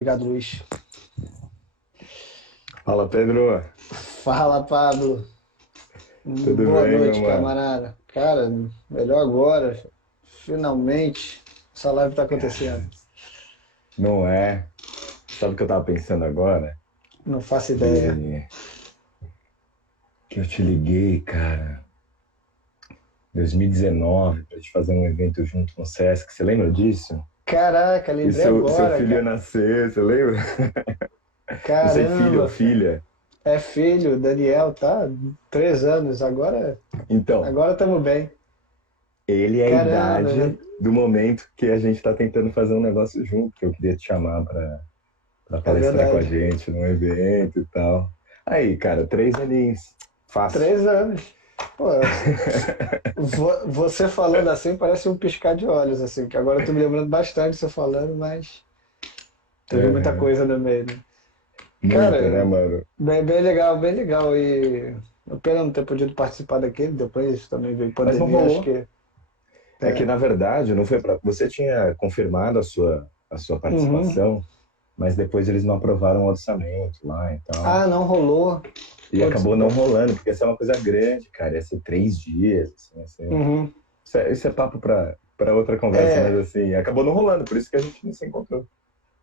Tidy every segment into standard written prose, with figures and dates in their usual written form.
Obrigado, Luiz. Fala, Pedro. Fala, Pablo. Tudo Boa bem, meu noite, mano? camarada. Cara, melhor agora. Finalmente, essa live tá acontecendo. Não é? Sabe o que eu tava pensando agora? Não faço ideia. Que, que eu te liguei, cara, 2019, pra te fazer um evento junto no Sesc. Você lembra disso? Caraca, E lembrei seu agora, filho ia cara. nascer, você lembra? Não sei, filho ou Caramba, filha. é filho, Daniel, tá? 3 anos. Agora, Então, agora estamos bem. ele é a Caramba, idade do momento que a gente tá tentando fazer um negócio junto, que eu queria te chamar pra é palestrar com a verdade. gente num evento e tal. Aí, cara, 3 aninhos. Fácil. 3 anos. Pô, você falando assim parece um piscar de olhos, assim, que agora eu tô me lembrando bastante você falando, mas teve muita Uhum. coisa no meio, né? Muita, né, Cara, mano? bem legal, bem legal. E eu pena não ter podido participar daquele, depois também veio Mas não pandemia, acho rolou. que. É que, É. na verdade, não foi para. Você tinha confirmado a sua Uhum. participação, mas depois eles não aprovaram o orçamento lá e tal. Ah, não rolou. E Putz, acabou não rolando, porque essa é uma coisa grande, cara. Ia ser 3 dias, assim, ia ser... uhum. Isso é papo para outra conversa, mas É, assim, acabou não rolando, por isso que a gente não se encontrou.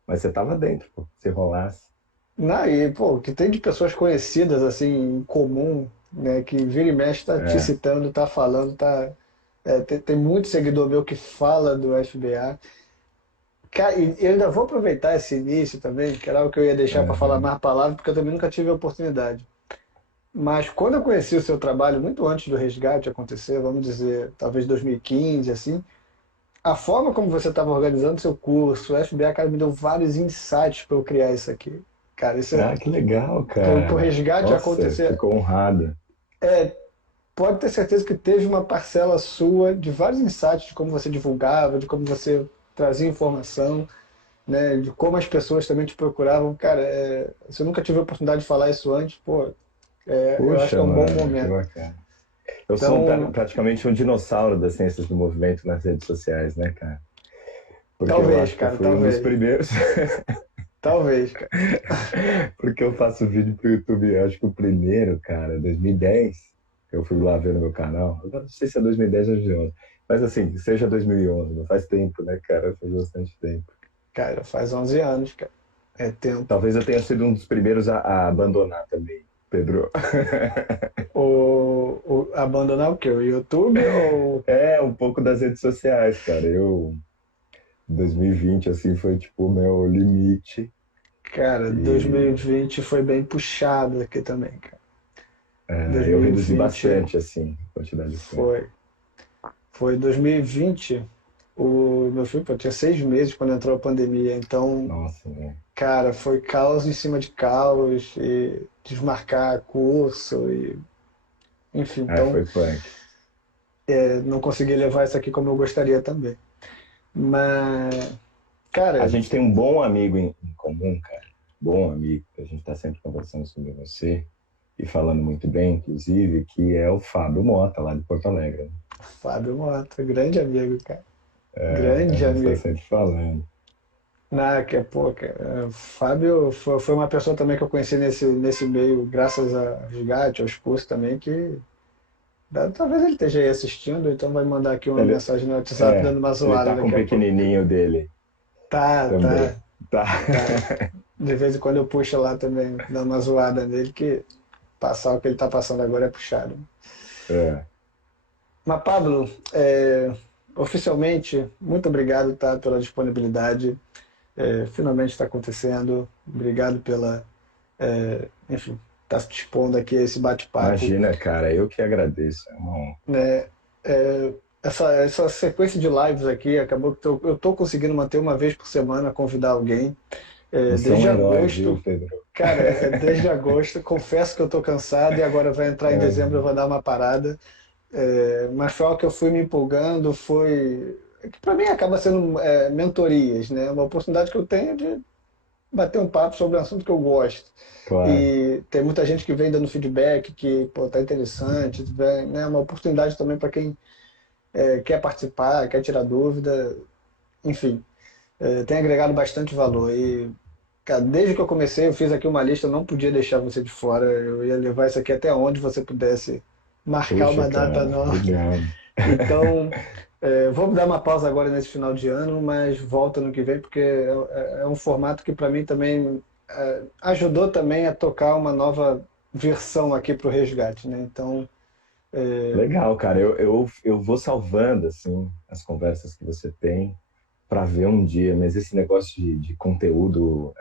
Mas você tava dentro, pô, se rolasse. não, e, pô, o que tem de pessoas conhecidas, assim, em comum, né, que vira e mexe tá te É, citando, tá falando, tá. Tem muito seguidor meu que fala do FBA. Cara, e eu ainda vou aproveitar esse início também, que era o que eu ia deixar para falar aham. mais palavras, porque eu também nunca tive a oportunidade. Mas quando eu conheci o seu trabalho, muito antes do resgate acontecer, vamos dizer, talvez 2015, assim, a forma como você estava organizando seu curso, o FBA, cara, me deu vários insights para eu criar isso aqui. Cara, isso é, Ah, que legal, pro cara. resgate Nossa, acontecer, ficou honrado. pode ter certeza que teve uma parcela sua de vários insights de como você divulgava, de como você trazia informação, né, de como as pessoas também te procuravam. Cara, se eu nunca tive a oportunidade de falar isso antes, pô, eu acho que Puxa, é um bom mano, que momento. bacana. Eu sou Então, praticamente um dinossauro das ciências do movimento nas redes sociais, né, cara? Porque eu talvez, acho que eu cara, fui um dos talvez. primeiros. Talvez, cara. Porque eu faço vídeo pro YouTube, eu acho que o primeiro, cara, 2010, eu fui lá ver no meu canal. Agora não sei se é 2010 ou 2011. Mas assim, seja 2011, não faz tempo, né, cara? Faz bastante tempo. Cara, faz 11 anos, cara. É tempo. Talvez eu tenha sido um dos primeiros a abandonar também, Pedro. Abandonar o quê? O YouTube ou. É, um pouco das redes sociais, cara. 2020, assim, foi tipo o meu limite. Cara, E 2020 foi bem puxado aqui também, cara. eu reduzi 2020 bastante, assim, a quantidade de tempo. foi. Foi 2020, o meu filho, pô, tinha 6 meses quando entrou a pandemia. Então, Nossa, né? cara, foi caos em cima de caos, e desmarcar curso, e enfim, então Foi punk. não consegui levar isso aqui como eu gostaria também. Mas, A cara, gente tem um bom amigo em comum, cara. Bom amigo, que a gente está sempre conversando sobre você e falando muito bem, inclusive, que é o Fábio Mota, lá de Porto Alegre, né? Fábio Mota, grande amigo, cara. A Grande gente está amigo. sempre falando. Que é, pô, cara, Fábio foi uma pessoa também que eu conheci nesse meio, graças a resgate, aos cursos também, que talvez ele esteja aí assistindo, então vai mandar aqui uma Ele, mensagem no WhatsApp dando uma ele zoada tá com o daqui a pouco. pequenininho dele Tá, tá, também. Tá. tá. De vez em quando eu puxo lá também, dando uma zoada nele, que passar o que ele tá passando agora é puxado. É. Mas, Pablo, oficialmente, muito obrigado, tá, pela disponibilidade. Finalmente está acontecendo. Obrigado enfim, estar se dispondo aqui a esse bate-papo. Imagina, cara, eu que agradeço. É uma honra. Né? Essa sequência de lives aqui acabou que eu estou conseguindo manter uma vez por semana, convidar alguém. Você é um Desde herói, viu, agosto, Pedro? cara, desde agosto, confesso que eu estou cansado e agora vai entrar em dezembro, eu É, vou dar uma parada. Mas foi algo que eu fui me empolgando, foi. Que para mim acaba sendo mentorias, né? Uma oportunidade que eu tenho de bater um papo sobre um assunto que eu gosto. claro. E tem muita gente que vem dando feedback, que pô, tá interessante, vem, né? Uma oportunidade também para quem quer participar, quer tirar dúvida, enfim, tem agregado bastante valor. E Cara, desde que eu comecei, eu fiz aqui uma lista, eu não podia deixar você de fora. Eu ia levar isso aqui até onde você pudesse marcar Puxa, uma data cara, nova. obrigado. Então, vou dar uma pausa agora nesse final de ano, mas volta no que vem, porque é um formato que para mim também ajudou também a tocar uma nova versão aqui para o resgate, né? Então, Legal, cara. Eu vou salvando, assim, as conversas que você tem para ver um dia, mas esse negócio de conteúdo,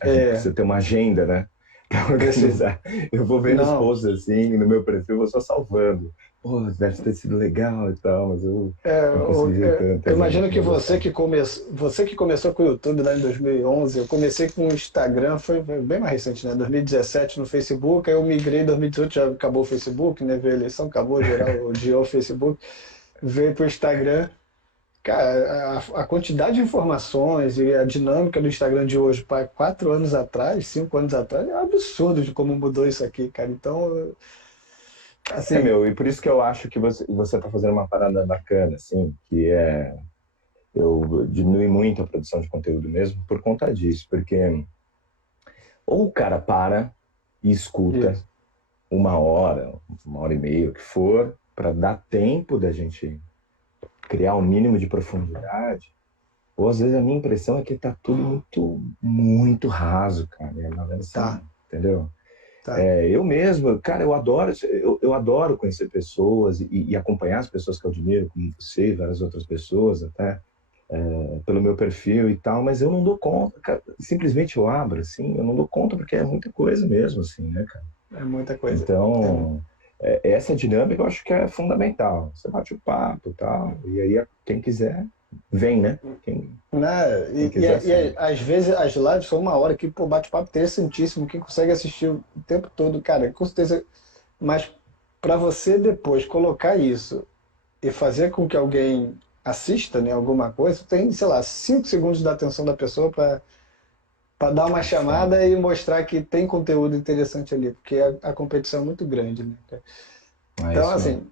a gente é, precisa ter uma agenda, né? Para preciso. organizar. Eu vou vendo os Não, posts assim, no meu perfil, eu vou só salvando. Pô, deve ter sido legal e tal, mas eu não consegui ver eu tantas ainda imagino como que eu gostava. você que começou com o YouTube lá em 2011, eu comecei com o Instagram, foi bem mais recente, né? 2017 no Facebook, aí eu migrei em 2018, já acabou o Facebook, né? Veio a eleição, acabou geral, odiou o Facebook, veio para o Instagram. Cara, a quantidade de informações e a dinâmica do Instagram de hoje para 4 anos atrás, 5 anos atrás, é um absurdo de como mudou isso aqui, cara. Então, É, assim, meu, e por isso que eu acho que você tá fazendo uma parada bacana, assim, que é eu diminui muito a produção de conteúdo mesmo por conta disso, porque ou o cara para e escuta isso. 1 hora e meia, o que for, para dar tempo da gente criar um mínimo de profundidade, ou às vezes a minha impressão é que tá tudo muito, muito raso, cara. Na verdade, assim, Tá, entendeu? tá. Eu mesmo, cara, eu adoro conhecer pessoas e acompanhar as pessoas que eu admiro, como você e várias outras pessoas, até pelo meu perfil e tal, mas eu não dou conta, cara. Simplesmente eu abro, assim, eu não dou conta porque é muita coisa mesmo, assim, né, cara? É muita coisa. Então, essa dinâmica eu acho que é fundamental. Você bate o papo e tal, e aí quem quiser, vem, né? Né? Quem quiser, segue. Às vezes as lives são 1 hora que, pô, bate-papo interessantíssimo. Quem consegue assistir o tempo todo, cara, com certeza. Mas para você depois colocar isso e fazer com que alguém assista, né, alguma coisa, tem, sei lá, 5 segundos da atenção da pessoa para dar uma É foda. chamada e mostrar que tem conteúdo interessante ali, porque a competição é muito grande, né, cara? É Então, isso mesmo.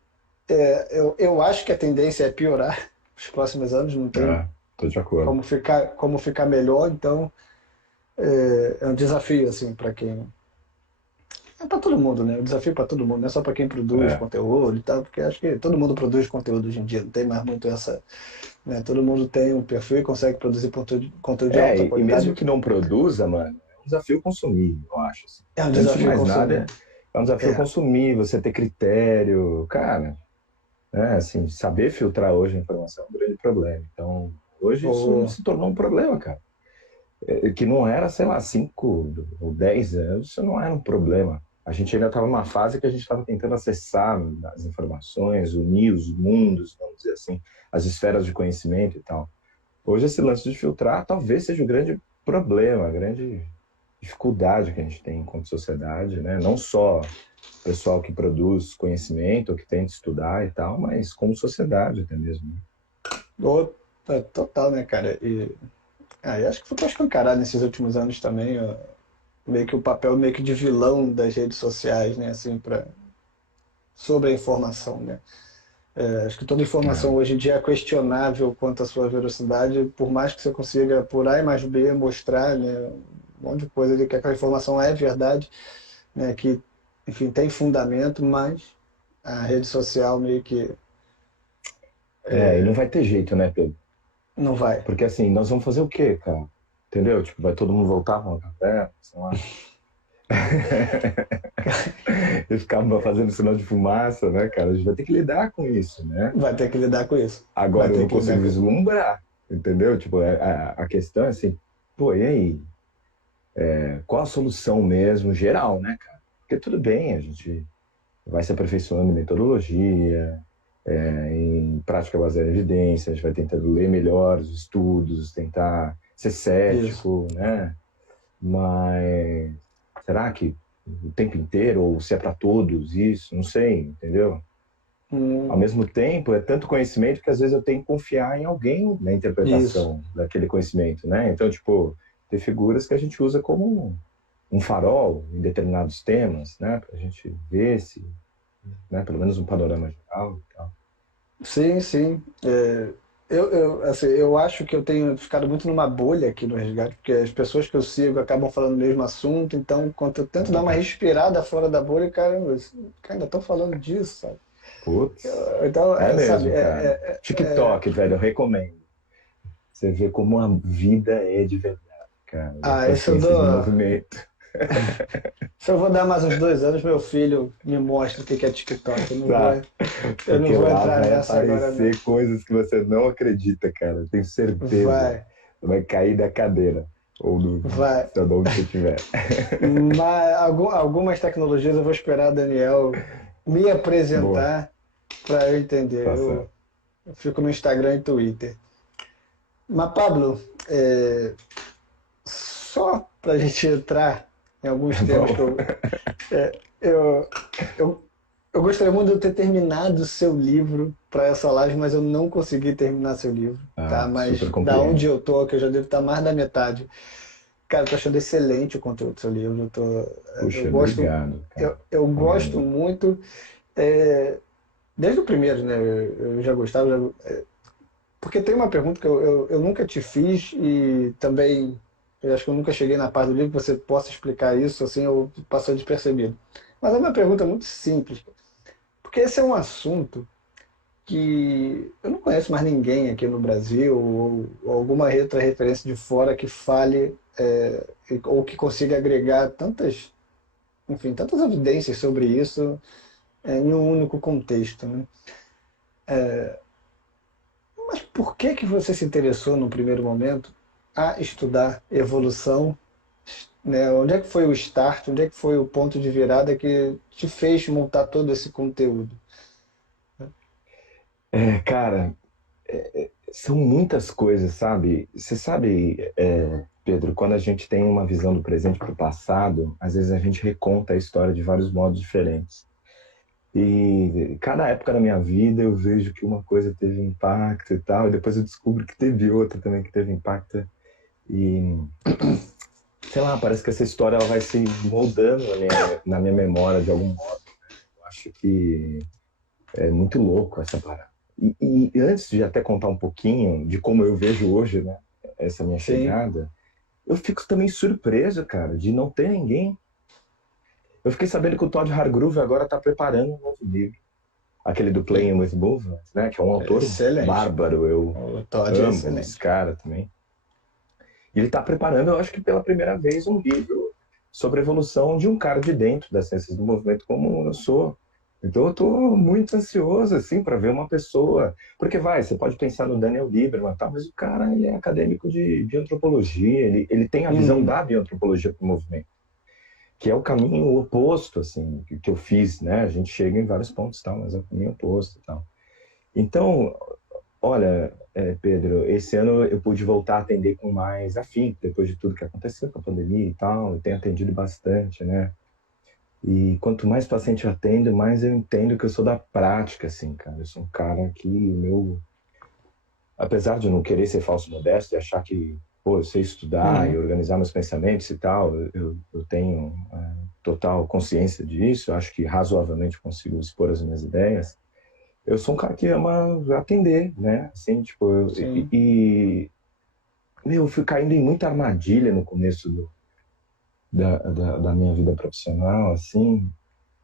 assim, eu acho que a tendência é piorar nos próximos anos, não tem Tô de acordo. como ficar melhor, então é um desafio, assim, para quem. É para todo mundo, né? O desafio para todo mundo, não é só para quem produz É. conteúdo e tal, porque acho que todo mundo produz conteúdo hoje em dia, não tem mais muito essa. Né? Todo mundo tem um perfil e consegue produzir conteúdo de alta E mesmo qualidade. que não produza, mano, é um desafio consumir, eu acho, assim. É um Antes de desafio mais consumir. nada, é um desafio É, consumir, você ter critério, cara, né? Assim, saber filtrar hoje a informação é um grande problema. Então, hoje isso ou, se tornou um problema, cara. Que não era, sei lá, 5 ou 10 anos, isso não era um problema. A gente ainda estava numa fase que a gente estava tentando acessar as informações, unir os mundos, vamos dizer assim, as esferas de conhecimento e tal. Hoje, esse lance de filtrar talvez seja o grande problema, a grande dificuldade que a gente tem enquanto sociedade, né? Não só o pessoal que produz conhecimento, que tenta estudar e tal, mas como sociedade até mesmo, né? total, né, cara? E acho que ficou escancarado nesses últimos anos também, ó, meio que o papel meio que de vilão das redes sociais, né, assim, sobre a informação, né? Acho que toda informação É, hoje em dia é questionável quanto à sua velocidade, por mais que você consiga, por A mais B, mostrar, né, um monte de coisa de que aquela informação é verdade, né, que, enfim, tem fundamento, mas a rede social meio que e não vai ter jeito, né, Pedro? não vai. Porque assim, nós vamos fazer o quê, cara? Entendeu? Tipo, vai todo mundo voltar para uma caverna, sei lá. E ficar fazendo sinal de fumaça, né, cara? A gente vai ter que lidar com isso, né? Vai ter que lidar com isso. Vai Agora eu ter não que lidar consigo com isso. vislumbrar, entendeu? Tipo, a questão é assim, pô, e aí? Qual a solução mesmo, geral, né, cara? Porque tudo bem, a gente vai se aperfeiçoando em metodologia, em prática baseada em evidência, a gente vai tentando ler melhor os estudos, tentar ser Isso. cético, né? Mas será que o tempo inteiro, ou se é para todos isso? Não sei, entendeu? Ao Hum, mesmo tempo, é tanto conhecimento que às vezes eu tenho que confiar em alguém na isso. interpretação daquele conhecimento, né? Então, tipo, ter figuras que a gente usa como um farol em determinados temas, né? Para a gente ver se, né? Pelo menos um panorama geral e tal. Sim, sim. assim, eu acho que eu tenho ficado muito numa bolha aqui no Resgate, porque as pessoas que eu sigo acabam falando o mesmo assunto, então quando eu tento dar uma respirada fora da bolha, cara, ainda estão falando disso, sabe? Putz, Então, é sabe, mesmo, cara. TikTok, velho, eu recomendo. Você vê como a vida é de verdade, cara. E a isso eu consciência de dou. movimento. Se eu vou dar mais uns 2 anos, meu filho me mostra o que que é TikTok. Tá. Eu não Porque vou lá entrar vai nessa agora, não. aparecer coisas que você não acredita, cara. Eu tenho certeza. Vai, Você vai cair da cadeira. Ou do, vai. sei lá, de onde você estiver. Mas algumas tecnologias eu vou esperar o Daniel me Boa. apresentar para eu entender. Tá Eu certo. fico no Instagram e Twitter. Mas, Pablo, só para a gente entrar em alguns temas que Bom. eu, eu, eu gostaria muito de eu ter terminado o seu livro para essa live, mas eu não consegui terminar seu livro, tá? Ah, super Mas da onde compreendo. eu tô, que eu já devo estar mais da metade. Cara, eu tô achando excelente o conteúdo do seu livro. Eu Puxa, gosto, obrigado, cara. eu gosto Obrigado. muito, é, desde o primeiro, né? Eu já gostava, porque tem uma pergunta que eu nunca te fiz e também eu acho que eu nunca cheguei na parte do livro que você possa explicar isso, assim, ou passou despercebido. Mas é uma pergunta muito simples, porque esse é um assunto que eu não conheço mais ninguém aqui no Brasil ou alguma outra referência de fora que fale ou que consiga agregar enfim, tantas evidências sobre isso em um único contexto, né? Mas por que que você se interessou no primeiro momento a estudar evolução, né? Onde é que foi o start, onde é que foi o ponto de virada que te fez montar todo esse conteúdo? Cara, são muitas coisas, sabe? Você sabe, Pedro, quando a gente tem uma visão do presente para o passado, às vezes a gente reconta a história de vários modos diferentes. E cada época da minha vida eu vejo que uma coisa teve impacto e tal, e depois eu descubro que teve outra também que teve impacto. E, sei lá, parece que essa história ela vai se moldando na minha memória de algum modo. Eu acho que é muito louco essa parada. E antes de até contar um pouquinho de como eu vejo hoje, né, essa minha Sim. chegada, eu fico também surpreso, cara, de não ter ninguém. Eu fiquei sabendo que o Todd Hargrove agora está preparando um novo livro, aquele do Playing with Movement, né, que é um autor Excelente. bárbaro, eu O Todd é amo esse excelente. cara também. E ele está preparando, eu acho que pela primeira vez, um livro sobre a evolução de um cara de dentro das ciências do movimento como eu sou. Então eu estou muito ansioso assim para ver uma pessoa, porque você pode pensar no Daniel Lieberman, tá, mas o cara ele é acadêmico de antropologia, ele tem a visão Uhum. da bioantropologia para o movimento, que é o caminho oposto assim que eu fiz, né? A gente chega em vários pontos, tal, mas é o caminho oposto, tal. Então, olha, Pedro, esse ano eu pude voltar a atender com mais afinco, depois de tudo que aconteceu com a pandemia e tal, eu tenho atendido bastante, né? E quanto mais paciente eu atendo, mais eu entendo que eu sou da prática, assim, cara. Eu sou um cara que, apesar de eu não querer ser falso modesto e achar que, pô, eu sei estudar e Uhum. organizar meus pensamentos e tal, eu tenho total consciência disso, eu acho que razoavelmente consigo expor as minhas ideias. Eu sou um cara que ama atender, né? Assim, tipo, Sim. meu, eu fui caindo em muita armadilha no começo da minha vida profissional, assim,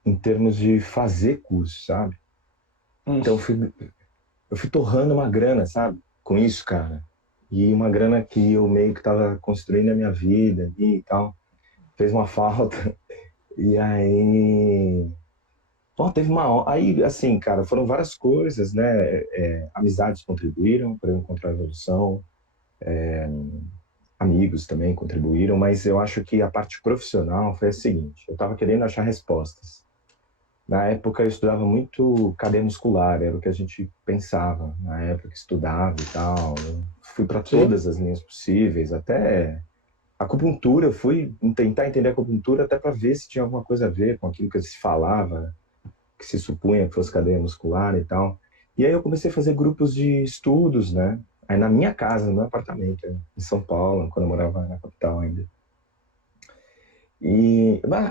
em termos de fazer curso, sabe? Hum. Então, eu fui torrando uma grana, sabe? Com isso, cara. E uma grana que eu meio que tava construindo a minha vida ali e tal. Fez uma falta. E aí. Bom, teve uma. Aí, assim, cara, foram várias coisas, né? Amizades contribuíram para eu encontrar a evolução. Amigos também contribuíram, mas eu acho que a parte profissional foi a seguinte: eu estava querendo achar respostas. Na época eu estudava muito cadeia muscular, era o que a gente pensava na época que estudava e tal. Eu fui para Sim. todas as linhas possíveis, até acupuntura, eu fui tentar entender a acupuntura até para ver se tinha alguma coisa a ver com aquilo que se falava, que se supunha que fosse cadeia muscular e tal. E aí eu comecei a fazer grupos de estudos, né? Aí na minha casa, no meu apartamento, em São Paulo, quando eu morava na capital ainda.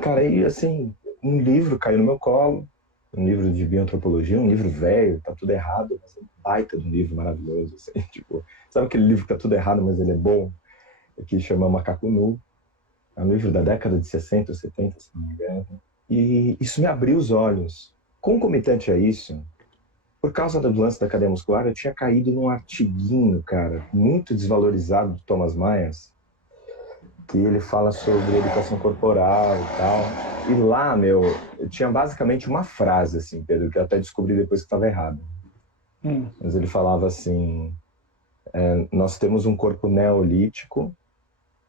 Cara, aí assim, um livro caiu no meu colo, um livro de bioantropologia, um livro velho, tá tudo errado, mas é um baita de um livro maravilhoso, assim, tipo, sabe aquele livro que tá tudo errado, mas ele é bom, que chama Macaco Nu, é um livro da década de 60 ou 70, se não me engano, e isso me abriu os olhos. Concomitante a isso, por causa do lance da cadeia muscular, eu tinha caído num artiguinho, cara, muito desvalorizado do Thomas Myers, que ele fala sobre educação corporal e tal. E lá, meu, eu tinha basicamente uma frase, assim, Pedro, que eu até descobri depois que estava errado. Hum, Mas ele falava assim: nós temos um corpo neolítico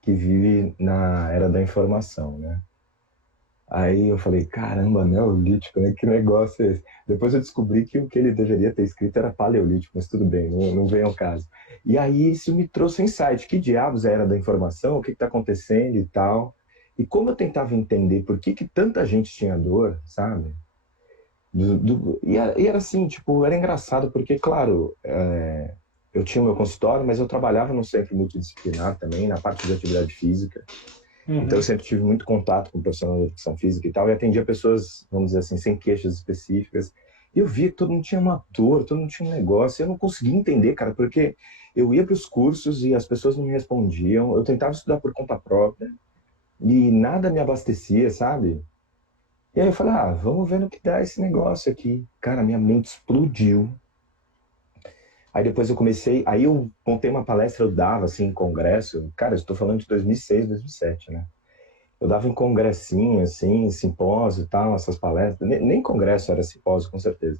que vive na era da informação, né? Aí eu falei, caramba, neolítico, né? Que negócio é esse? Depois eu descobri que o que ele deveria ter escrito era paleolítico, mas tudo bem, não vem ao caso. E aí isso me trouxe um insight. Que diabos é a era da informação? O que está acontecendo e tal? E como eu tentava entender por que tanta gente tinha dor, sabe? E era assim, tipo, era engraçado, porque, claro, eu tinha o meu consultório, mas eu trabalhava num centro multidisciplinar também, na parte de atividade física. Então eu uhum. sempre tive muito contato com o profissional de educação física e tal, e atendia pessoas, vamos dizer assim, sem queixas específicas. E eu via que todo mundo tinha uma dor, todo mundo tinha um negócio, e eu não conseguia entender, cara, porque eu ia para os cursos e as pessoas não me respondiam, eu tentava estudar por conta própria e nada me abastecia, sabe? E aí eu falei, vamos ver no que dá esse negócio aqui. Cara, minha mente explodiu. Aí depois eu comecei, aí eu montei uma palestra, eu dava assim em congresso, cara, eu estou falando de 2006, 2007, né? Eu dava em congressinho, assim, simpósio e tal, essas palestras. Nem congresso, era simpósio, com certeza.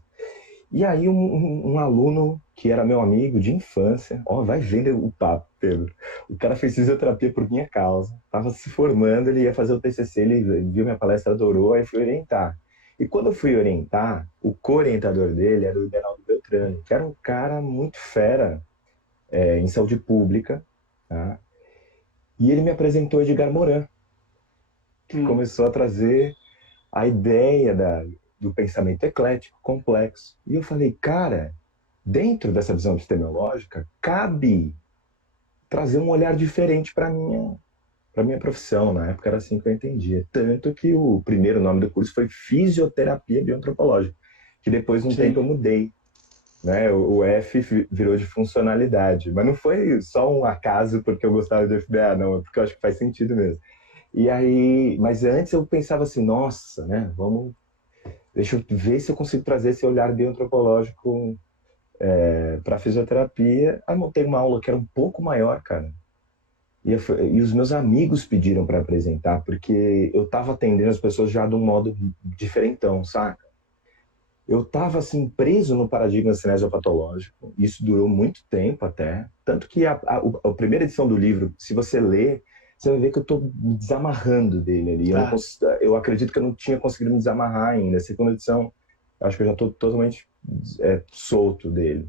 E aí um aluno que era meu amigo de infância, ó, vai vendo o papo, Pedro. O cara fez fisioterapia por minha causa, estava se formando, ele ia fazer o TCC, ele viu minha palestra, adorou, aí fui orientar. E quando eu fui orientar, o co-orientador dele era o Iberaldo Beltrame, que era um cara muito fera em saúde pública, tá? E ele me apresentou Edgar Morin, que Hum. começou a trazer a ideia do pensamento eclético, complexo. E eu falei, cara, dentro dessa visão epistemológica, cabe trazer um olhar diferente para minha profissão. Na época era assim que eu entendia. Tanto que o primeiro nome do curso foi Fisioterapia Bioantropológica, que depois, de um tempo, eu Sim. mudei. Né? O F virou de funcionalidade. Mas não foi só um acaso porque eu gostava de FBA, não. É porque eu acho que faz sentido mesmo. E aí, mas antes eu pensava assim, nossa, né? Deixa eu ver se eu consigo trazer esse olhar bioantropológico para a fisioterapia. Aí montei uma aula que era um pouco maior, cara. E os meus amigos pediram para apresentar, porque eu estava atendendo as pessoas já de um modo diferentão, saca? Eu estava assim preso no paradigma cinesiopatológico. Isso durou muito tempo até, tanto que a primeira edição do livro, se você ler, você vai ver que eu estou me desamarrando dele ali. Tá. Eu acredito que eu não tinha conseguido me desamarrar ainda. A segunda edição, eu acho que eu já estou totalmente solto dele.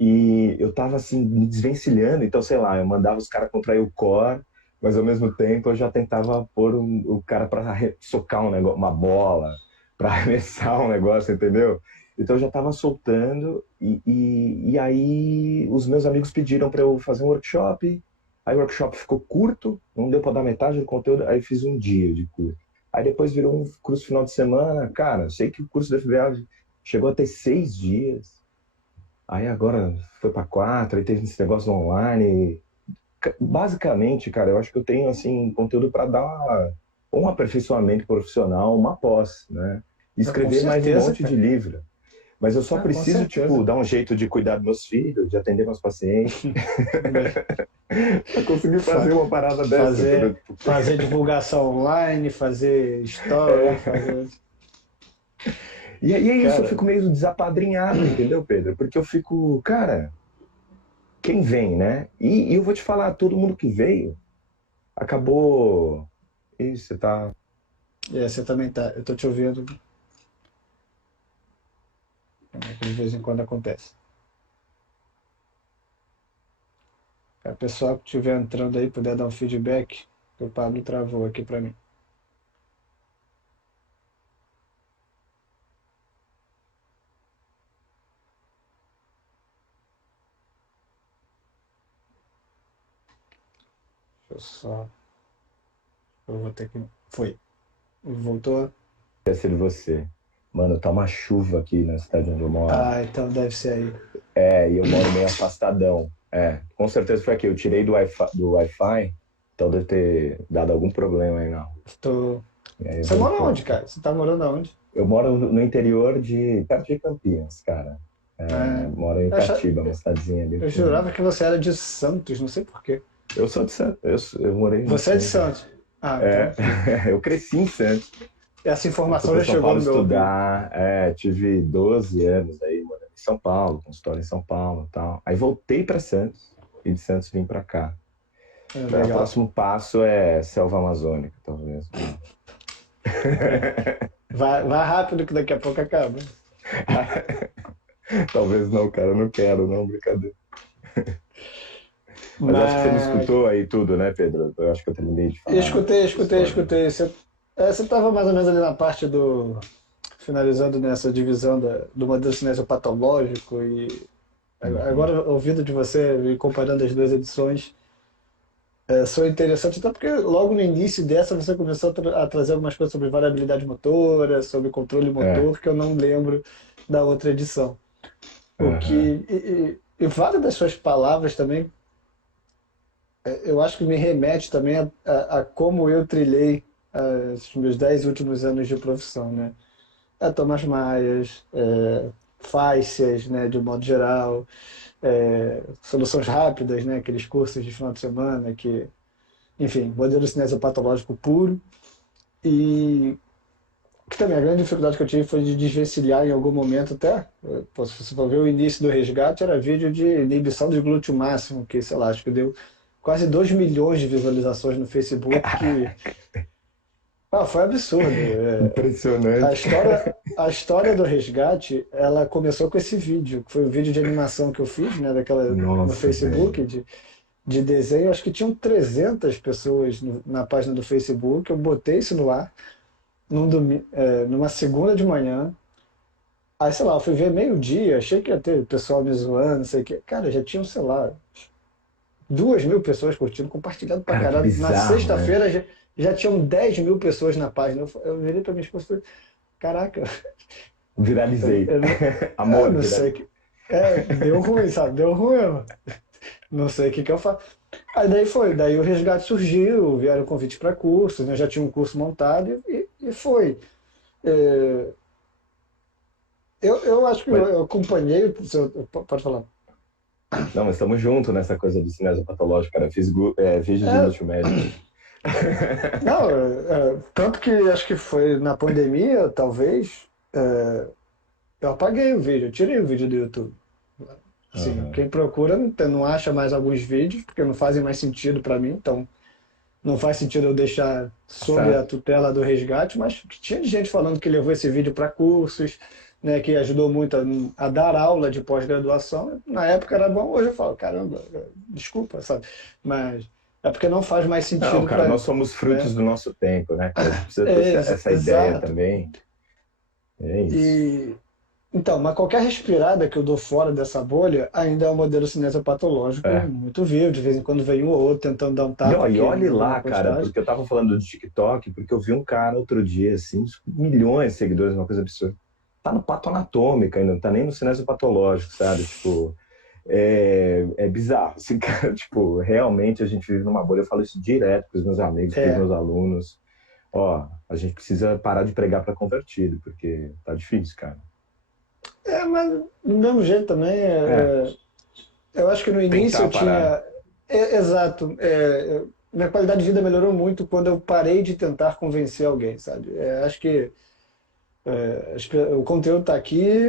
E eu estava assim me desvencilhando, então sei lá, eu mandava os caras contrair o core, mas ao mesmo tempo eu já tentava pôr o cara para socar um negócio, uma bola, para arremessar um negócio, entendeu? Então eu já estava soltando, e aí os meus amigos pediram para eu fazer um workshop. Aí o workshop ficou curto, não deu para dar metade do conteúdo, aí fiz um dia de curso. Aí depois virou um curso final de semana. Cara, sei que o curso da FBA chegou a ter 6 dias. Aí agora foi para 4, aí teve esse negócio online. Basicamente, cara, eu acho que eu tenho assim conteúdo para dar um aperfeiçoamento profissional, uma pós, né? E Ah, com escrever mais um certeza, monte de cara. livro. Mas eu só Ah, com preciso, tipo, certeza. dar um jeito de cuidar dos meus filhos, de atender meus pacientes, para conseguir fazer Fa- uma parada dessa, entendeu? fazer divulgação online, fazer story, É. fazer. E é isso, eu Cara, fico meio desapadrinhado, entendeu, Pedro? Porque eu fico, cara, quem vem, né? E eu vou te falar, todo mundo que veio acabou. Ih, você tá. você também tá. Eu tô te ouvindo, de vez em quando acontece. A pessoa que estiver entrando aí, puder dar um feedback, que o Pablo travou aqui pra mim. Deixa eu só. Eu vou ter que. Foi. Voltou? Deve ser você. Mano, tá uma chuva aqui na cidade onde eu moro. Ah, então deve ser aí. E eu moro meio afastadão. Com certeza foi aqui. Eu tirei do Wi-Fi, então deve ter dado algum problema aí, não. Tô... E aí Você mora voltou. onde, cara? Você tá morando aonde? Eu moro no interior perto de Campinas, cara. Ah, Moro em eu, acha- Itatiba, uma cidadezinha bem eu pequenininha. jurava que você era de Santos, não sei por quê. Eu sou de Santos, eu morei muito Você é de tempo. Santos. Ah, então É, eu cresci em Santos. essa Eu fui informação para já São chegou Paulo no meu ouvido. estudar, tive 12 anos aí morando em São Paulo, consultório em São Paulo e tal. Aí voltei para Santos e de Santos vim para cá. É, O legal. próximo passo é selva amazônica, talvez. Vai rápido que daqui a pouco acaba. Talvez não, cara, eu não quero, não, brincadeira. Mas acho que você me Mas escutou aí tudo, né, Pedro? Eu acho que eu terminei de falar escutei, da história. escutei. Você estava mais ou menos ali na parte do. Finalizando nessa divisão do modelo cinésio patológico e Uhum. agora ouvindo de você e comparando as duas edições, sou interessante até porque logo no início dessa você começou a trazer algumas coisas sobre variabilidade motora, sobre controle É, motor, que eu não lembro da outra edição. O que aham. e várias das suas palavras também, eu acho que me remete também a como eu trilhei os meus 10 últimos anos de profissão, né? Thomas Myers, fáscias, né, de um modo geral, soluções rápidas, né, aqueles cursos de final de semana que, enfim, modelo cinesiopatológico puro. E que também a grande dificuldade que eu tive foi de desvencilhar em algum momento até, se você for ver o início do resgate, era vídeo de inibição de glúteo máximo, que, sei lá, acho que deu quase 2 milhões de visualizações no Facebook, que foi absurdo. A Impressionante. história, a história do resgate, ela começou com esse vídeo, que foi o vídeo de animação que eu fiz, né, no Nossa, velho. Facebook, de desenho. Acho que tinham 300 pessoas na página do Facebook. Eu botei isso no ar numa segunda de manhã. Aí, sei lá, eu fui ver meio-dia, achei que ia ter pessoal me zoando, não sei o quê. Cara, já tinham, sei lá, 2.000 pessoas curtindo, compartilhando pra Cara, que caralho. Na bizarro, né? sexta-feira já tinham 10.000 pessoas na página. Eu virei pra minha esposa e falei, caraca, Viralizei. eu Amor, não sei. viralizei. Deu ruim, sabe? Deu ruim. Não sei o que que eu faço. Aí daí o resgate surgiu, vieram convites para cursos, né? Já tinha um curso montado e foi. É, eu acho que Mas, eu acompanhei, pode falar. não, mas estamos juntos nessa coisa do cinese patológico, cara. Fiz vídeo de É, glúteo médio. não, tanto que acho que foi na pandemia, talvez, eu apaguei o vídeo, eu tirei o vídeo do YouTube. Assim, Aham. quem procura não acha mais alguns vídeos, porque não fazem mais sentido para mim, então não faz sentido eu deixar sob a Certo. tutela do resgate, mas tinha gente falando que levou esse vídeo para cursos, né, que ajudou muito a dar aula de pós-graduação. Na época era bom, hoje eu falo, caramba, desculpa, sabe? Mas é porque não faz mais Não, sentido cara, para, nós somos frutos né? do nosso tempo, né, cara? A gente precisa ter essa ideia Exato. também. É isso. E então, mas qualquer respirada que eu dou fora dessa bolha ainda é um modelo cinesa patológico É. muito vivo. De vez em quando vem um ou outro tentando dar um Não, tapa e aqui em olhe alguma lá, cara, postagem. porque eu tava falando do TikTok, porque eu vi um cara outro dia, assim, milhões de seguidores, uma coisa absurda. Tá no Pato Anatômica ainda, não tá nem no cinésio patológico, sabe? Tipo, é bizarro, assim, cara. Tipo, realmente a gente vive numa bolha. Eu falo isso direto pros meus amigos, pros É, meus alunos. Ó, a gente precisa parar de pregar para convertido, porque tá difícil, cara. mas do mesmo jeito também, É, eu acho que no início tentar eu parar. tinha. Exato. Minha qualidade de vida melhorou muito quando eu parei de tentar convencer alguém, sabe? Acho que o conteúdo está aqui,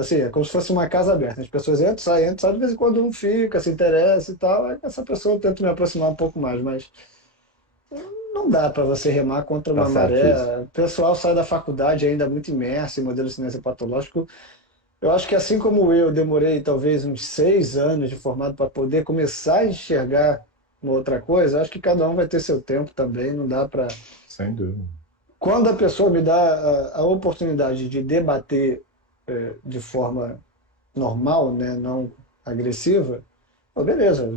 assim, é como se fosse uma casa aberta. As pessoas entram, saem, de vez em quando um fica, se interessa e tal. Aí essa pessoa eu tento me aproximar um pouco mais, mas não dá para você remar contra Tá uma certíssimo. maré. O pessoal sai da faculdade ainda muito imerso em modelo de ciência patológico. Eu acho que assim como eu demorei talvez uns 6 anos de formado para poder começar a enxergar uma outra coisa, acho que cada um vai ter seu tempo também, não dá para. Sem dúvida. Quando a pessoa me dá a oportunidade de debater de forma normal, né, não agressiva, pô, beleza,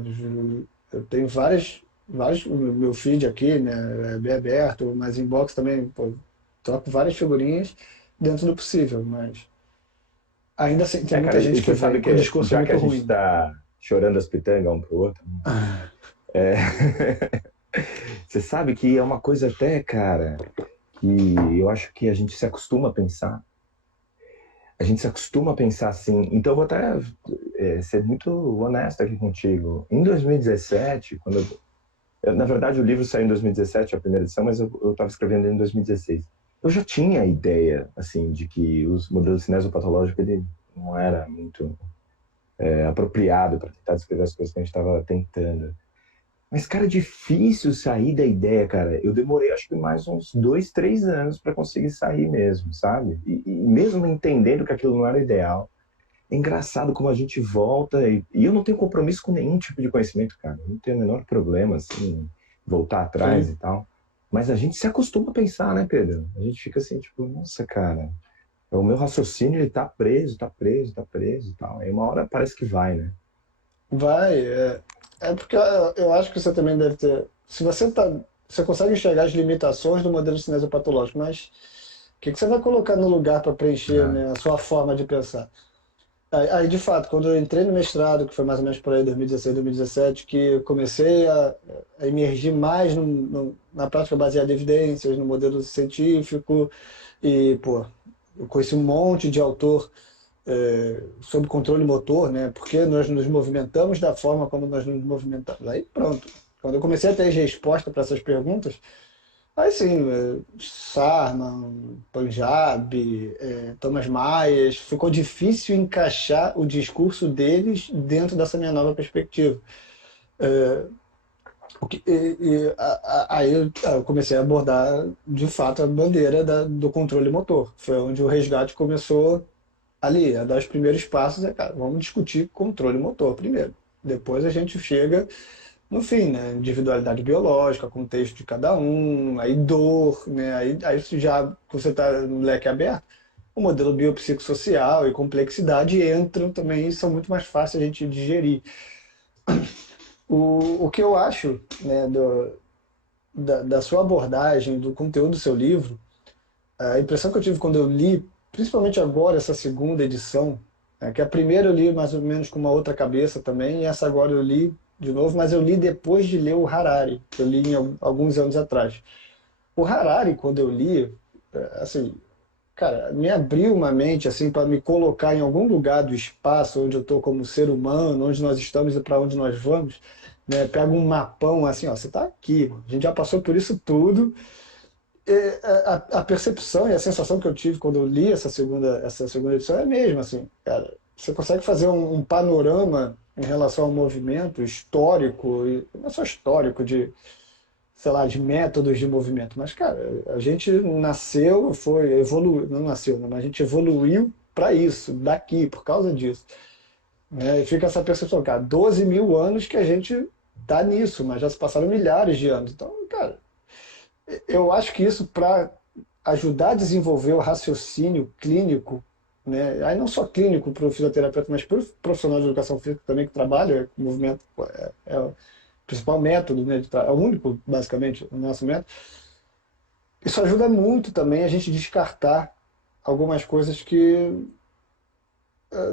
eu tenho vários, o meu feed aqui, né, é bem aberto, mas inbox também, pô, troco várias figurinhas dentro do possível, mas ainda assim tem É, cara, muita e gente que você vem sabe com um que discurso já que muito a gente ruim. tá chorando as pitangas um pro outro, né? É, você sabe que é uma coisa até, cara, que eu acho que a gente se acostuma a pensar. A gente se acostuma a pensar assim. Então, eu vou até ser muito honesto aqui contigo. Em 2017, na verdade, o livro saiu em 2017, a primeira edição, mas eu estava escrevendo em 2016. Eu já tinha a ideia, assim, de que os modelos cinesiopatológicos ele não era muito apropriado para tentar descrever as coisas que a gente estava tentando. Mas, cara, é difícil sair da ideia, cara. Eu demorei, acho que mais uns 2, 3 anos para conseguir sair mesmo, sabe? E mesmo entendendo que aquilo não era ideal, é engraçado como a gente volta e eu não tenho compromisso com nenhum tipo de conhecimento, cara. Eu não tenho o menor problema, assim, voltar atrás Sim. e tal. Mas a gente se acostuma a pensar, né, Pedro? A gente fica assim, tipo, nossa, cara, o meu raciocínio, ele tá preso, tá preso, tá preso e tal. Aí uma hora parece que vai, né? Vai, é porque eu acho que você também deve ter. Se você tá, você consegue enxergar as limitações do modelo cinesiopatológico, mas o que que você vai colocar no lugar para preencher, Ah, né, a sua forma de pensar? Aí, de fato, quando eu entrei no mestrado, que foi mais ou menos por aí 2016, 2017, que eu comecei a emergir mais na prática baseada em evidências, no modelo científico, e, pô, eu conheci um monte de autor sobre controle motor, né? Porque nós nos movimentamos da forma como nós nos movimentamos. Aí pronto. Quando eu comecei a ter resposta para essas perguntas, aí sim, Sarman, Punjab, Thomas Myers, ficou difícil encaixar o discurso deles dentro dessa minha nova perspectiva. Aí eu comecei a abordar de fato a bandeira do controle motor. Foi onde o resgate começou ali, a dar os primeiros passos. Cara, vamos discutir controle motor primeiro. Depois a gente chega no fim, né? Individualidade biológica, contexto de cada um, aí dor, né? Aí isso já, você está no leque aberto, o modelo biopsicossocial e complexidade entram também e são muito mais fáceis a gente digerir. O que eu acho, né, da sua abordagem, do conteúdo do seu livro, a impressão que eu tive quando eu li, principalmente agora, essa segunda edição, que a primeira eu li mais ou menos com uma outra cabeça também, e essa agora eu li de novo, mas eu li depois de ler o Harari, que eu li em alguns anos atrás. O Harari, quando eu li, assim, cara, me abriu uma mente assim para me colocar em algum lugar do espaço onde eu estou como ser humano, onde nós estamos e para onde nós vamos. Né? Pega um mapão assim, ó, você está aqui, a gente já passou por isso tudo, a percepção e a sensação que eu tive quando eu li essa segunda edição é a mesma, assim, cara. Você consegue fazer um panorama em relação ao movimento histórico, e não só histórico, de, sei lá, de métodos de movimento, mas, cara, a gente nasceu, evoluiu, não nasceu, né, mas a gente evoluiu para isso, daqui, por causa disso. Né? E fica essa percepção, cara, 12 mil anos que a gente tá nisso, mas já se passaram milhares de anos. Então, cara, eu acho que isso para ajudar a desenvolver o raciocínio clínico, né? Aí não só clínico para o fisioterapeuta, mas para o profissional de educação física também que trabalha com movimento, é o principal método, né? É o único, basicamente, o nosso método. Isso ajuda muito também a gente descartar algumas coisas que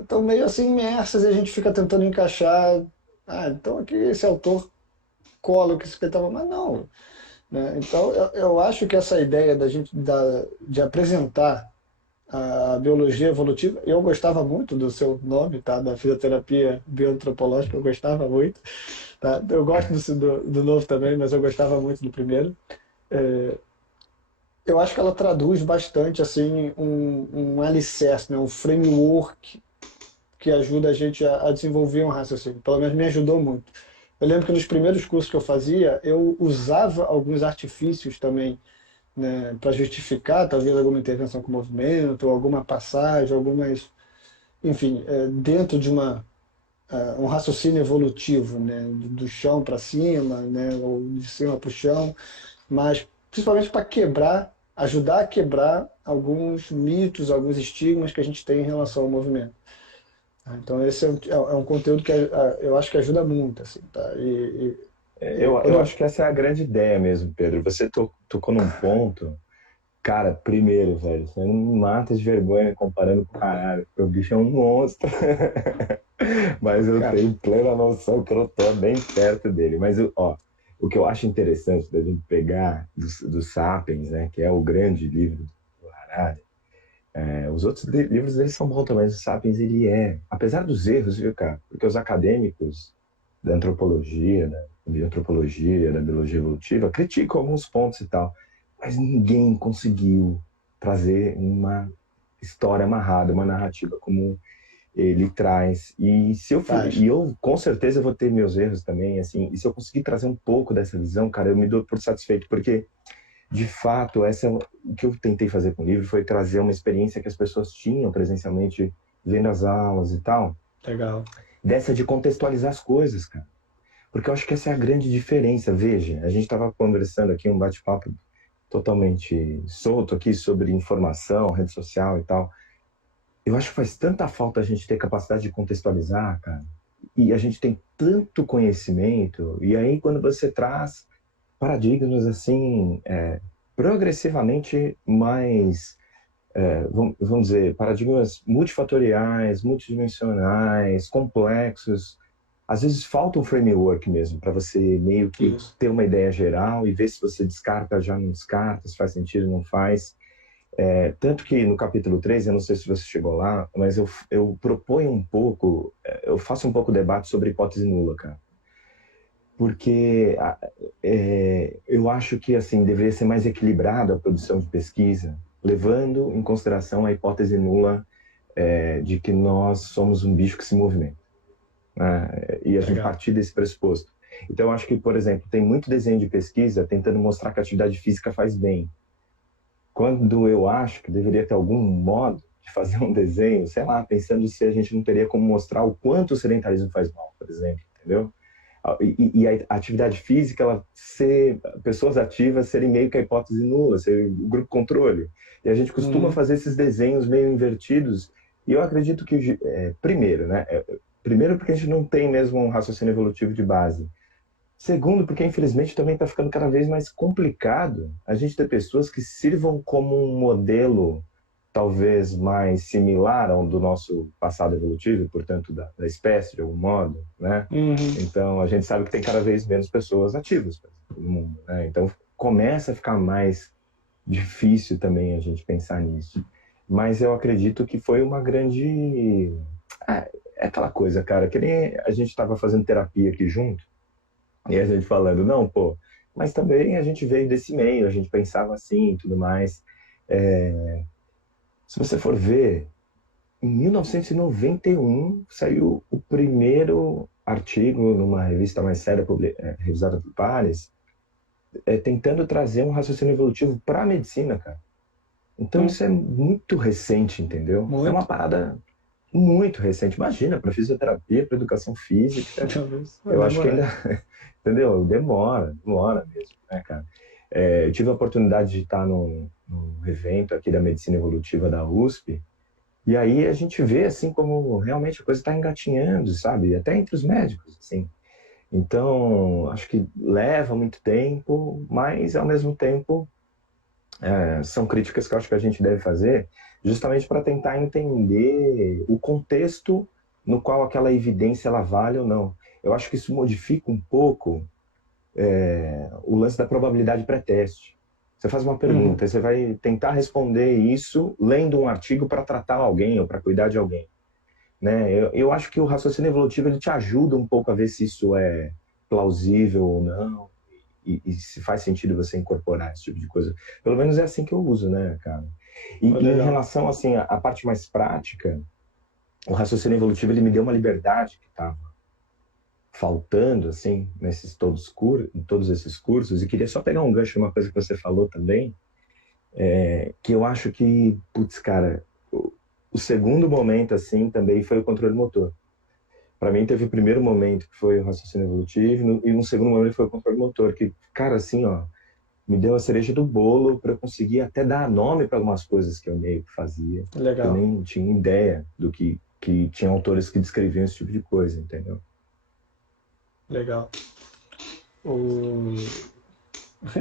estão meio assim imersas e a gente fica tentando encaixar. Ah, então aqui esse autor cola o que ele estava, mas não. Né? Então, eu acho que essa ideia da gente de apresentar a biologia evolutiva, eu gostava muito do seu nome, tá? Da fisioterapia bioantropológica, eu gostava muito. Tá? Eu gosto do novo também, mas eu gostava muito do primeiro. Eu acho que ela traduz bastante assim um alicerce, né? Um framework que ajuda a gente a desenvolver um raciocínio. Pelo menos me ajudou muito. Eu lembro que nos primeiros cursos que eu fazia, eu usava alguns artifícios também, né, para justificar talvez alguma intervenção com movimento, ou alguma passagem, algumas, enfim, dentro de um raciocínio evolutivo, né, do chão para cima, né, ou de cima para o chão, mas principalmente para quebrar, ajudar a quebrar alguns mitos, alguns estigmas que a gente tem em relação ao movimento. Então esse é um conteúdo que eu acho que ajuda muito, assim, tá? E Eu quando acho que essa é a grande ideia mesmo, Pedro. Você tocou num ponto Cara, primeiro, velho, você não me mata de vergonha comparando com o caralho, porque o bicho é um monstro. Mas eu Cara, tenho plena noção que eu tô bem perto dele. Mas, ó, o que eu acho interessante da gente pegar do Sapiens, né, que é o grande livro do Harari, os outros livros dele são bons também, mas o Sapiens, ele apesar dos erros, viu, cara? Porque os acadêmicos da antropologia, da bioantropologia, da biologia evolutiva, criticam alguns pontos e tal, mas ninguém conseguiu trazer uma história amarrada, uma narrativa como ele traz. E se eu for, faz. e eu com certeza vou ter meus erros também, assim, e se eu conseguir trazer um pouco dessa visão, cara, eu me dou por satisfeito, porque de fato, o que eu tentei fazer com o livro foi trazer uma experiência que as pessoas tinham presencialmente vendo as aulas e tal, Legal. dessa de contextualizar as coisas, cara. Porque eu acho que essa é a grande diferença. Veja, a gente estava conversando aqui, um bate-papo totalmente solto aqui sobre informação, rede social e tal. Eu acho que faz tanta falta a gente ter capacidade de contextualizar, cara. E a gente tem tanto conhecimento, e aí quando você traz paradigmas assim, progressivamente mais, vamos dizer, paradigmas multifatoriais, multidimensionais, complexos. Às vezes falta um framework mesmo para você meio que Isso. ter uma ideia geral e ver se você descarta, já não descarta, se faz sentido, não faz. Tanto que no capítulo 3, eu não sei se você chegou lá, mas eu proponho um pouco, eu faço um pouco debate sobre hipótese nula, cara. Porque eu acho que assim deveria ser mais equilibrada a produção de pesquisa, levando em consideração a hipótese nula de que nós somos um bicho que se movimenta, né? E a gente Legal. partir desse pressuposto. Então, eu acho que, por exemplo, tem muito desenho de pesquisa tentando mostrar que a atividade física faz bem, quando eu acho que deveria ter algum modo de fazer um desenho, sei lá, pensando se a gente não teria como mostrar o quanto o sedentarismo faz mal, por exemplo, entendeu? E a atividade física, ela ser pessoas ativas serem meio que a hipótese nula, ser o grupo controle. E a gente costuma Uhum. fazer esses desenhos meio invertidos. E eu acredito que, primeiro, né? Primeiro, porque a gente não tem mesmo um raciocínio evolutivo de base. Segundo, porque infelizmente também está ficando cada vez mais complicado a gente ter pessoas que sirvam como um modelo talvez mais similar ao do nosso passado evolutivo, portanto da espécie de algum modo, né? Uhum. Então a gente sabe que tem cada vez menos pessoas ativas, por exemplo, no mundo, né? Então começa a ficar mais difícil também a gente pensar nisso. Mas eu acredito que foi uma grande é aquela coisa, cara, que nem a gente estava fazendo terapia aqui junto. E a gente falando, não, pô, mas também a gente veio desse meio, a gente pensava assim e tudo mais. É, se você for ver, em 1991 saiu o primeiro artigo numa revista mais séria, revisada por pares, tentando trazer um raciocínio evolutivo para a medicina, cara. Então Hum. isso é muito recente, entendeu? É uma Muito. parada muito recente. Imagina, para fisioterapia, para educação física, Talvez vai eu acho que ainda, demorar. entendeu? Demora mesmo, né, cara? Eu tive a oportunidade de estar num evento aqui da medicina evolutiva da USP, e aí a gente vê, assim, como realmente a coisa está engatinhando, sabe? Até entre os médicos, assim. Então, acho que leva muito tempo, mas, ao mesmo tempo, são críticas que eu acho que a gente deve fazer justamente para tentar entender o contexto no qual aquela evidência ela vale ou não. Eu acho que isso modifica um pouco o lance da probabilidade pré-teste. Você faz uma Uhum. pergunta, você vai tentar responder isso lendo um artigo para tratar alguém ou para cuidar de alguém, né? Eu acho que o raciocínio evolutivo ele te ajuda um pouco a ver se isso é plausível ou não e se faz sentido você incorporar esse tipo de coisa. Pelo menos é assim que eu uso, né, cara? Pô, E em legal. relação assim à parte mais prática, o raciocínio evolutivo ele me deu uma liberdade que estava faltando assim em todos esses cursos e queria só pegar um gancho de uma coisa que você falou também, que eu acho que, putz, cara, o segundo momento assim também foi o controle motor. Para mim teve o primeiro momento que foi o raciocínio evolutivo e um segundo momento foi o controle motor, que, cara, assim, ó, me deu a cereja do bolo para eu conseguir até dar nome para algumas coisas que eu meio que fazia, que eu Legal. nem tinha ideia do que tinha autores que descreviam esse tipo de coisa, entendeu? Legal. O...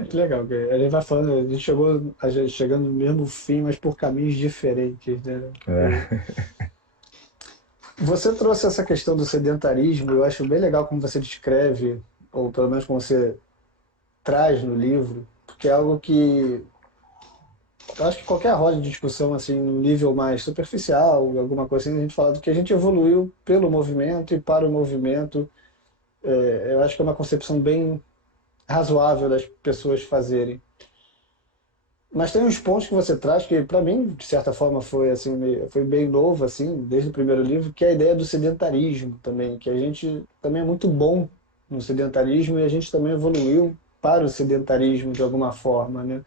Que legal, que a gente vai falando, a gente chegou, a gente chegando no mesmo fim, mas por caminhos diferentes, né? É. Você trouxe essa questão do sedentarismo, eu acho bem legal como você descreve, ou pelo menos como você traz no livro, porque é algo que eu acho que qualquer roda de discussão, assim, no nível mais superficial, alguma coisa assim, a gente fala do que a gente evoluiu pelo movimento e para o movimento. Eu acho que é uma concepção bem razoável das pessoas fazerem. Mas tem uns pontos que você traz que, para mim, de certa forma, foi assim, foi bem novo, assim, desde o primeiro livro, que é a ideia do sedentarismo também, que a gente também é muito bom no sedentarismo e a gente também evoluiu para o sedentarismo de alguma forma, né?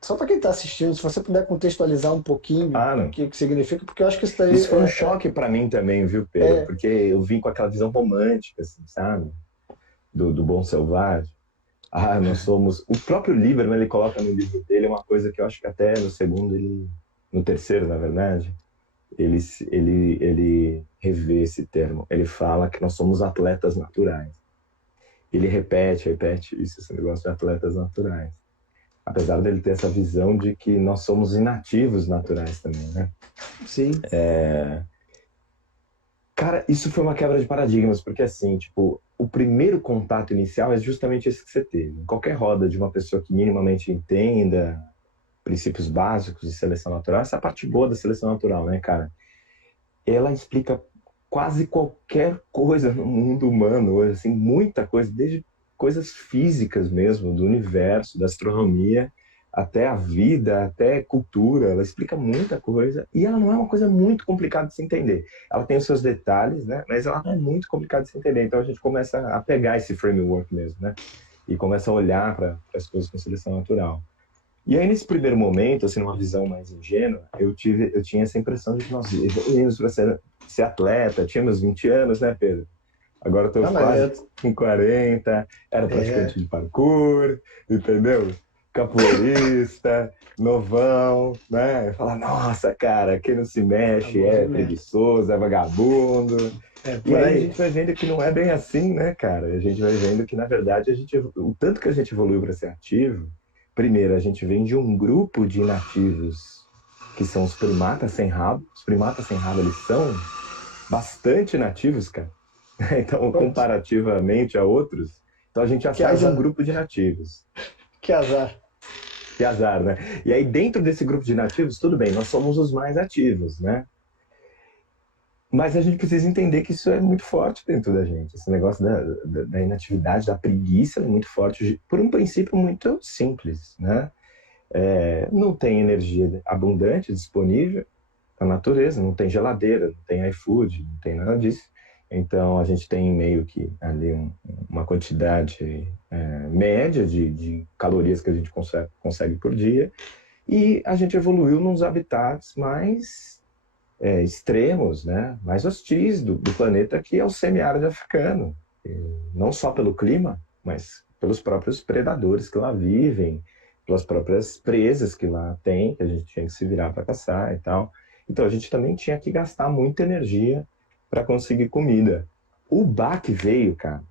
Só para quem está assistindo, se você puder contextualizar um pouquinho o Claro. que significa, porque eu acho que isso daí Isso foi um choque para mim também, viu, Pedro? é Porque eu vim com aquela visão romântica, assim, sabe? Do bom selvagem. Ah, nós somos. O próprio Lieberman, ele coloca no livro dele uma coisa que eu acho que até no segundo, ele. No terceiro, na verdade, ele revê esse termo. Ele fala que nós somos atletas naturais. Ele repete isso, esse negócio de atletas naturais. Apesar dele ter essa visão de que nós somos inativos naturais também, né? sim, Cara, isso foi uma quebra de paradigmas, porque assim, tipo, o primeiro contato inicial é justamente esse que você teve. Em qualquer roda de uma pessoa que minimamente entenda princípios básicos de seleção natural, essa é a parte boa da seleção natural, né, cara? Ela explica quase qualquer coisa no mundo humano hoje, assim, muita coisa, desde coisas físicas mesmo, do universo, da astronomia, até a vida, até cultura, ela explica muita coisa e ela não é uma coisa muito complicada de se entender. Ela tem os seus detalhes, né? Mas ela não é muito complicada de se entender. Então a gente começa a pegar esse framework mesmo, né? E começa a olhar para as coisas com seleção natural. E aí, nesse primeiro momento, assim, numa visão mais ingênua, eu tinha essa impressão de que nós evoluímos para ser atleta, tinha meus 20 anos, né, Pedro? Agora eu tô ah, mas quase com 40, era é, praticante de parkour, entendeu? Capoeirista, novão, né? Fala, nossa, cara, quem não se mexe famoso é mesmo. preguiçoso, é vagabundo. E Por aí a aí. gente vai vendo que não é bem assim, né, cara? A gente vai vendo que, na verdade, o tanto que a gente evoluiu para ser ativo, primeiro, a gente vem de um grupo de inativos que são os primatas sem rabo. Os primatas sem rabo, eles são bastante nativos, cara. Então, Putz, comparativamente a outros, então a gente já que sai de um azar, grupo de nativos. que azar. Que azar, né? E aí, dentro desse grupo de nativos, tudo bem, nós somos os mais ativos, né? Mas a gente precisa entender que isso é muito forte dentro da gente. Esse negócio da inatividade, da preguiça é muito forte, por um princípio muito simples, né? Não tem energia abundante disponível na natureza, não tem geladeira, não tem iFood, não tem nada disso. Então a gente tem meio que ali uma quantidade média de calorias que a gente consegue por dia e a gente evoluiu nos habitats mais extremos, né, mais hostis do planeta, que é o semiárido africano. Não só pelo clima, mas pelos próprios predadores que lá vivem, pelas próprias presas que lá tem, que a gente tinha que se virar para caçar e tal. Então a gente também tinha que gastar muita energia para conseguir comida. O baque veio, cara,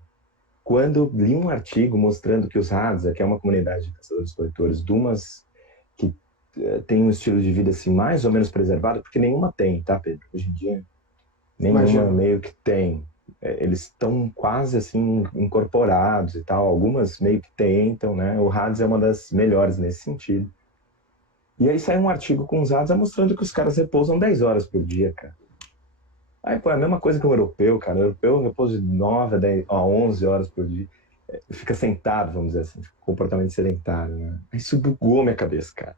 quando li um artigo mostrando que os Hadza, que é uma comunidade de caçadores-coletores, Dumas, que tem um estilo de vida assim mais ou menos preservado, porque nenhuma tem, tá, Pedro? Hoje em dia, nenhuma Imagino. meio que tem. Eles estão quase assim incorporados e tal. Algumas meio que tentam, né? O Hadza é uma das melhores nesse sentido. E aí sai um artigo com os Hadza mostrando que os caras repousam 10 horas por dia, cara. Aí, pô, é a mesma coisa que um europeu, cara. O europeu repousa de 9 a, 10, a 11 horas por dia. Fica sentado, vamos dizer assim, comportamento sedentário, né? Isso bugou minha cabeça, cara.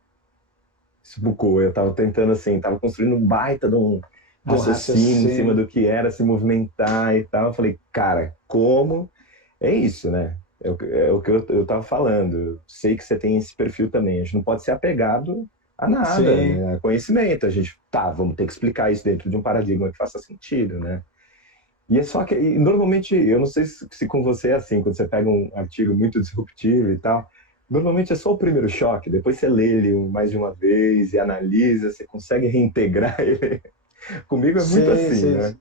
Isso bugou. Eu tava tentando, assim, tava construindo um baita de um Do raciocínio em cima raciocínio. do que era se movimentar e tal. Eu falei, cara, como? É isso, né? É o que eu tava falando. Eu sei que você tem esse perfil também. A gente não pode ser apegado a nada, Sim. né? A conhecimento. A gente, tá, vamos ter que explicar isso dentro de um paradigma que faça sentido, né? E é só que, e normalmente, eu não sei se com você é assim, quando você pega um artigo muito disruptivo e tal, normalmente é só o primeiro choque, depois você lê ele mais de uma vez e analisa, você consegue reintegrar ele. Comigo é muito Sim, assim, sim. né?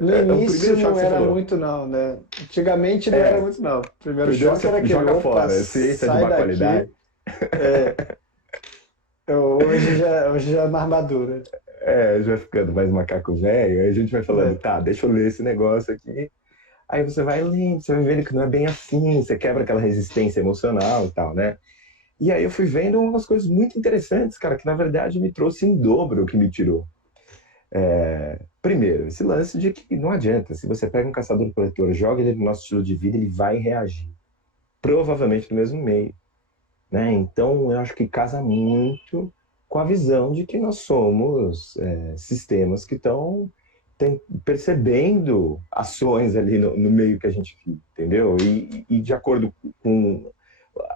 No É o início primeiro choque não que você era falou. muito não, né? Antigamente não era É, muito não. O primeiro primeiro choque era você aquele, joga opa, fora. Ciência de sai má qualidade. daqui. É, hoje já é uma armadura. É, já ficando mais macaco velho, aí a gente vai falando, Né? tá, deixa eu ler esse negócio aqui. Aí você vai lendo, você vai vendo que não é bem assim, você quebra aquela resistência emocional e tal, né? E aí eu fui vendo umas coisas muito interessantes, cara, que na verdade me trouxe em dobro o que me tirou. Primeiro, esse lance de que não adianta, se você pega um caçador-coletor, joga ele no nosso estilo de vida, ele vai reagir. Provavelmente no mesmo meio, né? Então eu acho que casa muito com a visão de que nós somos sistemas que estão percebendo ações ali no meio que a gente vive, entendeu? E de acordo com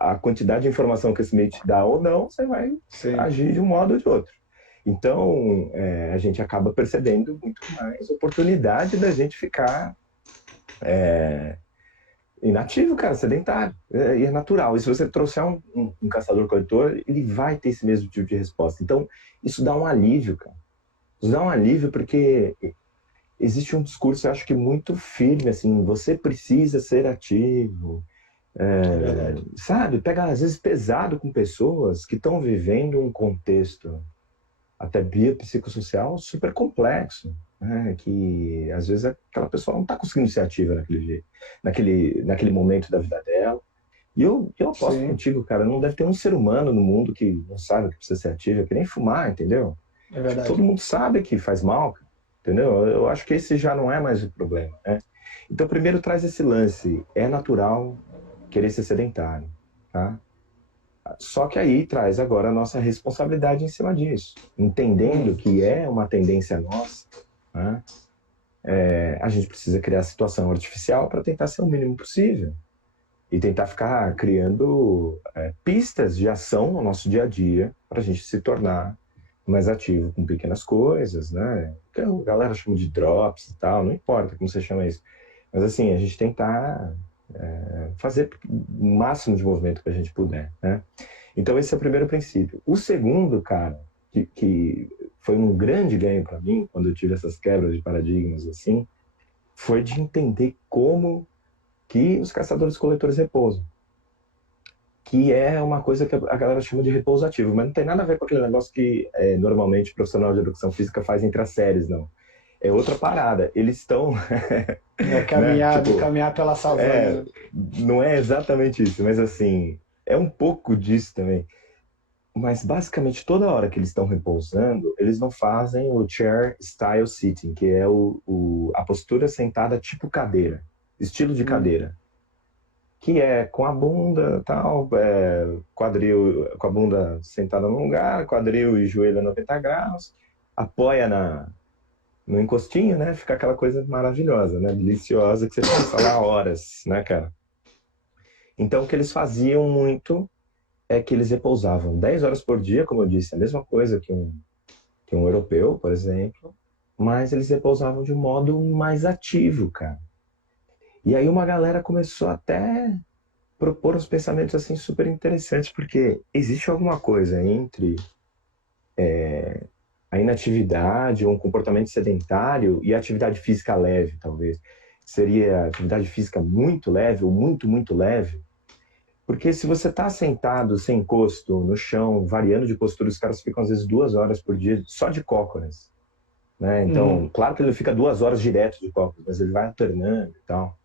a quantidade de informação que esse meio te dá ou não, você vai Sim. agir de um modo ou de outro. Então, a gente acaba percebendo muito mais oportunidade da gente ficar inativo, cara, sedentário. E é natural. E se você trouxer um caçador-coletor, ele vai ter esse mesmo tipo de resposta. Então, isso dá um alívio, cara. Isso dá um alívio porque existe um discurso, eu acho que muito firme, assim, você precisa ser ativo, É verdade. sabe? Pega, às vezes, pesado com pessoas que estão vivendo um contexto até biopsicossocial super complexo, né? Que às vezes aquela pessoa não está conseguindo ser ativa naquele jeito, naquele momento da vida dela. E eu aposto Sim, contigo, cara, não deve ter um ser humano no mundo que não sabe que precisa ser ativo, é que nem fumar, entendeu? é Acho que verdade. todo mundo sabe que faz mal, cara, entendeu? Eu acho que esse já não é mais o problema, né? Então, primeiro traz esse lance, é natural querer ser sedentário, tá? Só que aí traz agora a nossa responsabilidade em cima disso, entendendo Hum, que é uma tendência nossa, né? A gente precisa criar situação artificial para tentar ser o mínimo possível e tentar ficar criando pistas de ação no nosso dia a dia para a gente se tornar mais ativo com pequenas coisas, né? Que a galera chama de drops e tal, não importa como você chama isso, mas assim a gente tentar fazer o máximo de movimento que a gente puder, né? Então, esse é o primeiro princípio. O segundo, cara, que foi um grande ganho para mim, quando eu tive essas quebras de paradigmas, assim, foi de entender como que os caçadores-coletores repousam. Que é uma coisa que a galera chama de repouso ativo, mas não tem nada a ver com aquele negócio que normalmente o profissional de educação física faz entre as séries, não. É outra parada. Eles estão, é né? Tipo, caminhar pela savana, é, né? não é exatamente isso, mas assim, é um pouco disso também. Mas basicamente toda hora que eles estão repousando, eles não fazem o chair style sitting, que é a postura sentada tipo cadeira, estilo de Hum, cadeira, que é com a bunda tal, quadril com a bunda sentada no lugar, quadril e joelho a 90 graus, apoia no encostinho, né? Fica aquela coisa maravilhosa, né? Deliciosa que você passa lá horas, né, cara? Então o que eles faziam muito é que eles repousavam 10 horas por dia, como eu disse, a mesma coisa que um europeu, por exemplo, mas eles repousavam de um modo mais ativo, cara. E aí uma galera começou até propor uns pensamentos assim super interessantes, porque existe alguma coisa entre a inatividade ou um comportamento sedentário e a atividade física leve, talvez. Seria atividade física muito leve ou muito, muito leve. Porque se você está sentado sem encosto no chão, variando de postura, os caras ficam às vezes 2 horas por dia só de cócoras, né? Então, uhum. claro que ele fica 2 horas direto de cócoras, mas ele vai alternando e tal.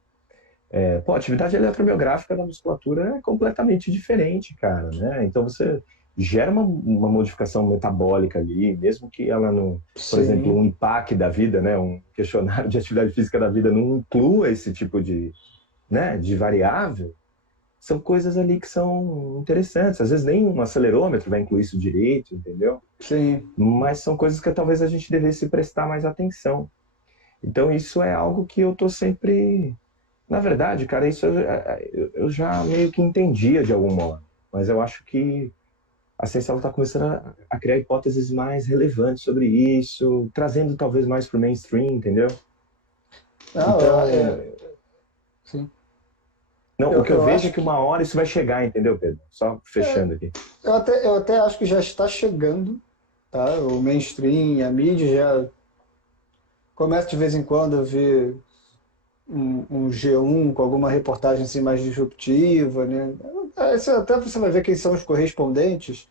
Pô, a atividade eletromiográfica da musculatura é completamente diferente, cara, né? Então você gera uma modificação metabólica ali, mesmo que ela não, por exemplo, Sim, um IPAC da vida, né? Um questionário de atividade física da vida não inclua esse tipo de variável, são coisas ali que são interessantes. Às vezes nem um acelerômetro vai incluir isso direito, entendeu? sim. Mas são coisas que talvez a gente devesse prestar mais atenção. Então isso é algo que eu tô sempre... Na verdade, cara, isso eu já meio que entendia de algum modo. Mas eu acho que a ciência está começando a criar hipóteses mais relevantes sobre isso, trazendo talvez mais para o mainstream, entendeu? Não, Então, sim. não, o que eu Eu vejo é acho que que uma hora isso vai chegar, entendeu, Pedro? Só fechando aqui. eu até acho que já está chegando, tá? O mainstream, a mídia começo de vez em quando a ver um G1 com alguma reportagem assim mais disruptiva, né? Até você vai ver quem são os correspondentes.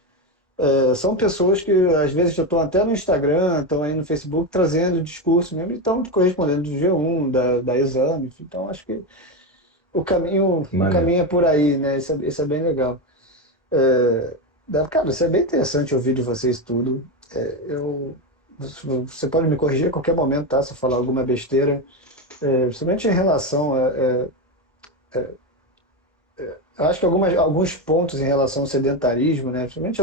São pessoas que às vezes já estão até no Instagram, estão aí no Facebook trazendo discurso mesmo, e estão correspondendo do G1, da Exame. Então acho que o Maneiro. caminho é por aí, né? Isso é bem legal. Cara, isso é bem interessante ouvir de vocês tudo. Você pode me corrigir a qualquer momento, tá? Se eu falar alguma besteira, principalmente em relação eu acho que alguns pontos em relação ao sedentarismo, né? Principalmente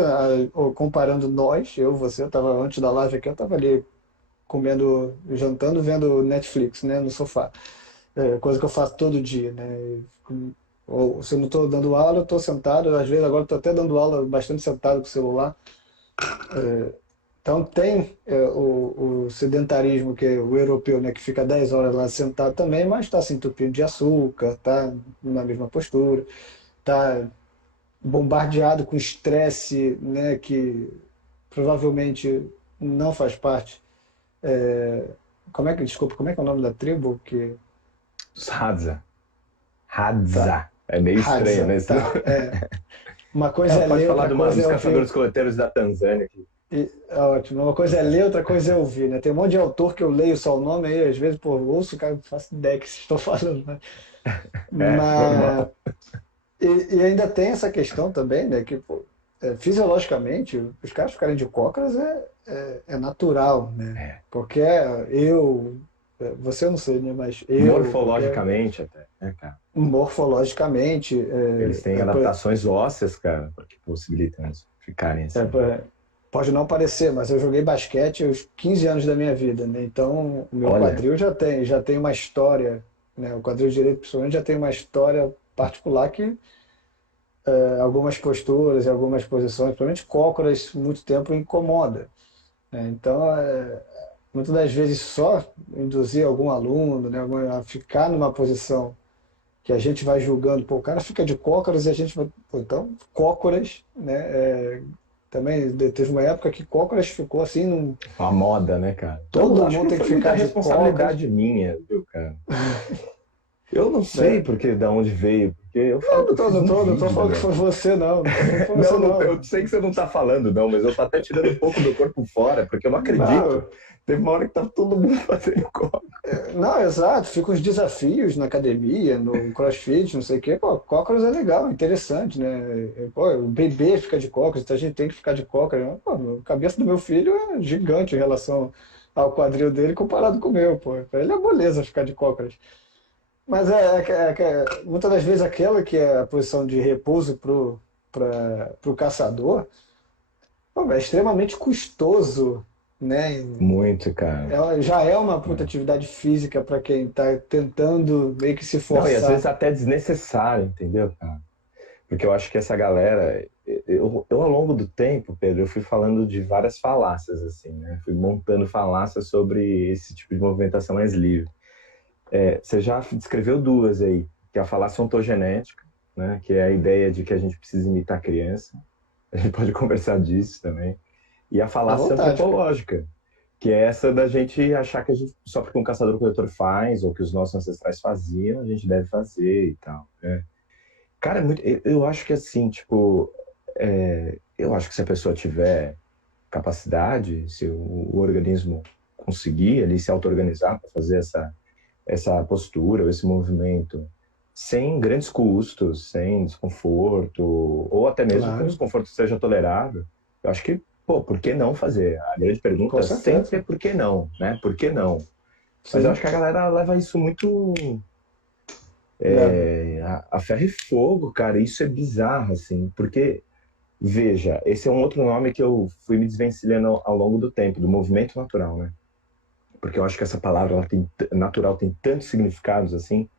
comparando nós, você, eu estava antes da live aqui, eu estava ali comendo, jantando, vendo Netflix, né, no sofá. Coisa que eu faço todo dia, né? Ou se eu não estou dando aula, eu estou sentado, às vezes agora estou até dando aula bastante sentado com o celular. Então tem o sedentarismo, que é o europeu, né, que fica 10 horas lá sentado também, mas está se entupindo de açúcar, está na mesma postura, está bombardeado com estresse, né, que provavelmente não faz parte. Desculpa, como é que é o nome da tribo? Hadza. Tá, Hadza. É meio estranho, Hadza, né? tá. Uma coisa é Pode ler, falar outra coisa dos é ouvir. caçadores-coleteiros da Tanzânia. Ótimo, uma coisa é ler, outra coisa é ouvir, né? Tem um monte de autor que eu leio só o nome aí, às vezes, pô, eu ouço, cara, não faço ideia que vocês estão falando, né? É, Mas, normal. e ainda tem essa questão também, né? Que, pô, fisiologicamente, os caras ficarem de cócoras é natural, né? É. Porque você eu não sei, né? Mas qualquer, Morfologicamente até, né, cara? morfologicamente, Eles têm adaptações ósseas, cara, que possibilitam eles ficarem é, assim. é, pode não parecer, mas eu joguei basquete aos 15 anos da minha vida, né? Então, o meu Olha, quadril já tem uma história, né? O quadril direito, principalmente, já tem uma história particular que algumas posturas e algumas posições, principalmente cócoras, muito tempo incomoda, né? Então, muitas das vezes só induzir algum aluno, né, a ficar numa posição que a gente vai julgando, pô, o cara fica de cócoras e a gente vai, pô, então, cócoras, né, também teve uma época que cócoras ficou assim, a moda, né, cara? Eu todo acho que mundo não tem que foi muita ficar de cócoras. responsabilidade minha, viu, cara? Eu não sei Né? porque da onde veio, porque eu Não, falo que não eu tô, fiz não um tô, não tô vídeo da falando que minha foi vida. você, não. Não tô falando que foi você, Não, não. eu sei que você não tá falando, não, mas eu tô até tirando um pouco do corpo fora, porque eu não acredito. Não, Teve uma hora que tava todo mundo fazendo copo. não, exato. Fica os desafios na academia, no CrossFit, não sei o quê. Pô, cócoras é legal, interessante, né? Pô, o bebê fica de cócoras, então a gente tem que ficar de cócoras. Pô, a cabeça do meu filho é gigante em relação ao quadril dele comparado com o meu, pô. Pra ele é moleza ficar de cócoras. Mas muitas das vezes aquela que é a posição de repouso pro caçador, pô, é extremamente custoso, né? Muito, cara. Ela já é uma puta atividade física para quem está tentando meio que se Não, e às vezes forçar. até desnecessário, entendeu, cara? Porque eu acho que essa galera, eu ao longo do tempo, Pedro, eu fui falando de várias falácias, assim, né? Fui montando falácias sobre esse tipo de movimentação mais livre. Você já descreveu duas aí, que é a falácia ontogenética, né? Que é a ideia de que a gente precisa imitar a criança. A gente pode conversar disso também. E a À falácia vontade, cara. antropológica, que é essa da gente achar que a gente, só porque um caçador-coletor faz, ou que os nossos ancestrais faziam, a gente deve fazer e tal, né? Cara, eu acho que assim, tipo, eu acho que se a pessoa tiver capacidade, se o organismo conseguir ali se auto-organizar para fazer essa postura, ou esse movimento, sem grandes custos, sem desconforto, ou até mesmo que o Claro, desconforto seja tolerado, eu acho que, pô, por que não fazer? A grande com pergunta sempre é certeza. por que não, né? Por que não? Mas eu acho Sim, que a galera leva isso muito leva. a ferro e fogo, cara. Isso é bizarro, assim, porque, veja, esse é um outro nome que eu fui me desvencilhando ao longo do tempo, do movimento natural, né? Porque eu acho que essa palavra, natural, tem tantos significados, assim,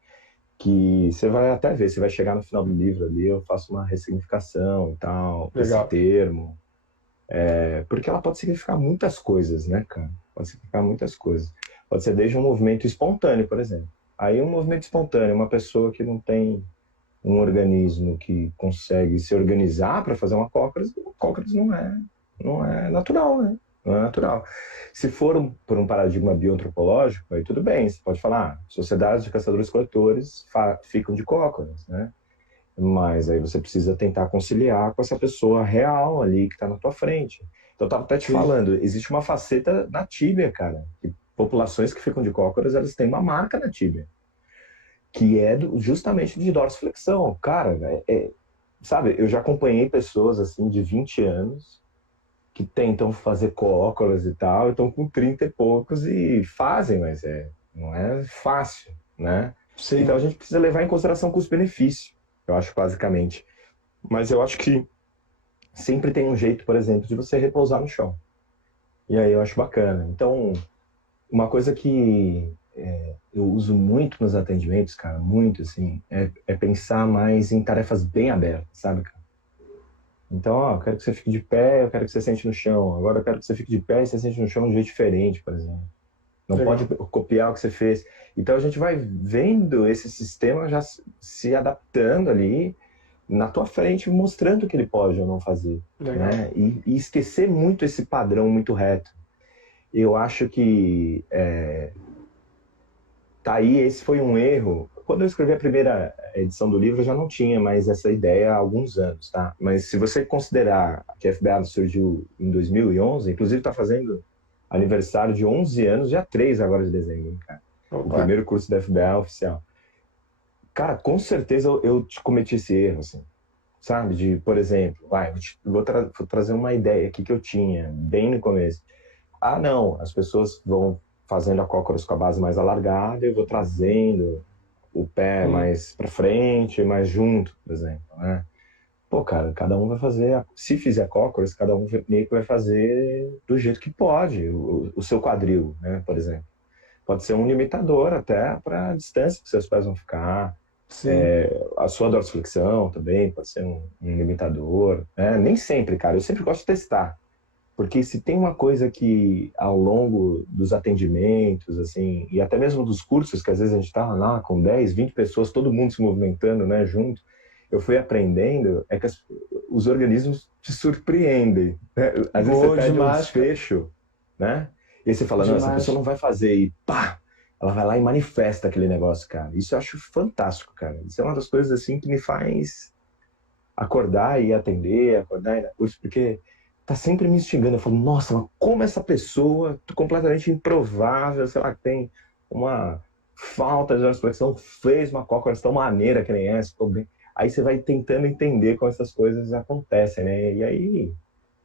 que você vai até ver, você vai chegar no final do livro ali, eu faço uma ressignificação e tal, desse Legal. termo, porque ela pode significar muitas coisas, né, cara? Pode significar muitas coisas. Pode ser desde um movimento espontâneo, por exemplo. Aí um movimento espontâneo, uma pessoa que não tem um organismo que consegue se organizar para fazer uma cócoras, cócoras não é natural, né? não é natural. Se for por um paradigma bioantropológico, aí tudo bem, você pode falar, sociedades de caçadores-coletores ficam de cócoras, né? Mas aí você precisa tentar conciliar com essa pessoa real ali que está na tua frente. Então, eu estava até te Sim, falando, existe uma faceta na tíbia, cara. Que populações que ficam de cócoras, elas têm uma marca na tíbia, que é justamente de dorsiflexão. Cara, sabe, eu já acompanhei pessoas assim de 20 anos que tentam fazer cócoras e tal, e estão com 30 e poucos e fazem, mas não é fácil, né? Então a sim, gente precisa levar em consideração custo-benefício, eu acho, basicamente. Mas eu acho que sempre tem um jeito, por exemplo, de você repousar no chão. E aí eu acho bacana. Então, uma coisa que eu uso muito nos atendimentos, cara, muito assim, é pensar mais em tarefas bem abertas, sabe, cara? Então, ó, eu quero que você fique de pé, eu quero que você sente no chão. Agora eu quero que você fique de pé e você sente no chão de um jeito diferente, por exemplo. Não pode legal. copiar o que você fez. Então a gente vai vendo esse sistema já se adaptando ali na tua frente, mostrando o que ele pode ou não fazer, Legal. né? E esquecer muito esse padrão muito reto. Eu acho que tá aí, esse foi um erro. Quando eu escrevi a primeira edição do livro, eu já não tinha mais essa ideia há alguns anos, tá? Mas se você considerar que a FBA surgiu em 2011, inclusive está fazendo aniversário de 11 anos, dia 3 agora de dezembro, hein, cara. O Opa, primeiro curso da FBA oficial. Cara, com certeza eu cometi esse erro, assim, sabe? De, por exemplo, vou trazer uma ideia aqui que eu tinha bem no começo. Ah, não, as pessoas vão fazendo a cócoras com a base mais alargada, eu vou trazendo o pé sim, mais para frente, mais junto, por exemplo, né? Pô, cara, cada um vai fazer, se fizer cócoras, cada um meio que vai fazer do jeito que pode, o seu quadril, né, por exemplo. Pode ser um limitador até para a distância que seus pés vão ficar, sim, a sua dorsiflexão também pode ser um limitador, né? Nem sempre, cara, eu sempre gosto de testar. Porque se tem uma coisa que ao longo dos atendimentos, assim, e até mesmo dos cursos, que às vezes a gente está lá com 10, 20 pessoas, todo mundo se movimentando, né, junto, eu fui aprendendo, é que os organismos te surpreendem, né? Às vezes você boa pede um demais, cara. desfecho, né? E aí você fala, não, essa pessoa Demais. não vai fazer, e pá! Ela vai lá e manifesta aquele negócio, cara. Isso eu acho fantástico, cara. Isso é uma das coisas, assim, que me faz acordar e atender, acordar e dar curso, porque tá sempre me instigando. Eu falo, nossa, mas como essa pessoa completamente improvável, sei lá, que tem uma falta de reflexão, fez uma cócoras tão maneira que nem essa, ficou bem. Aí você vai tentando entender como essas coisas acontecem, né? E aí,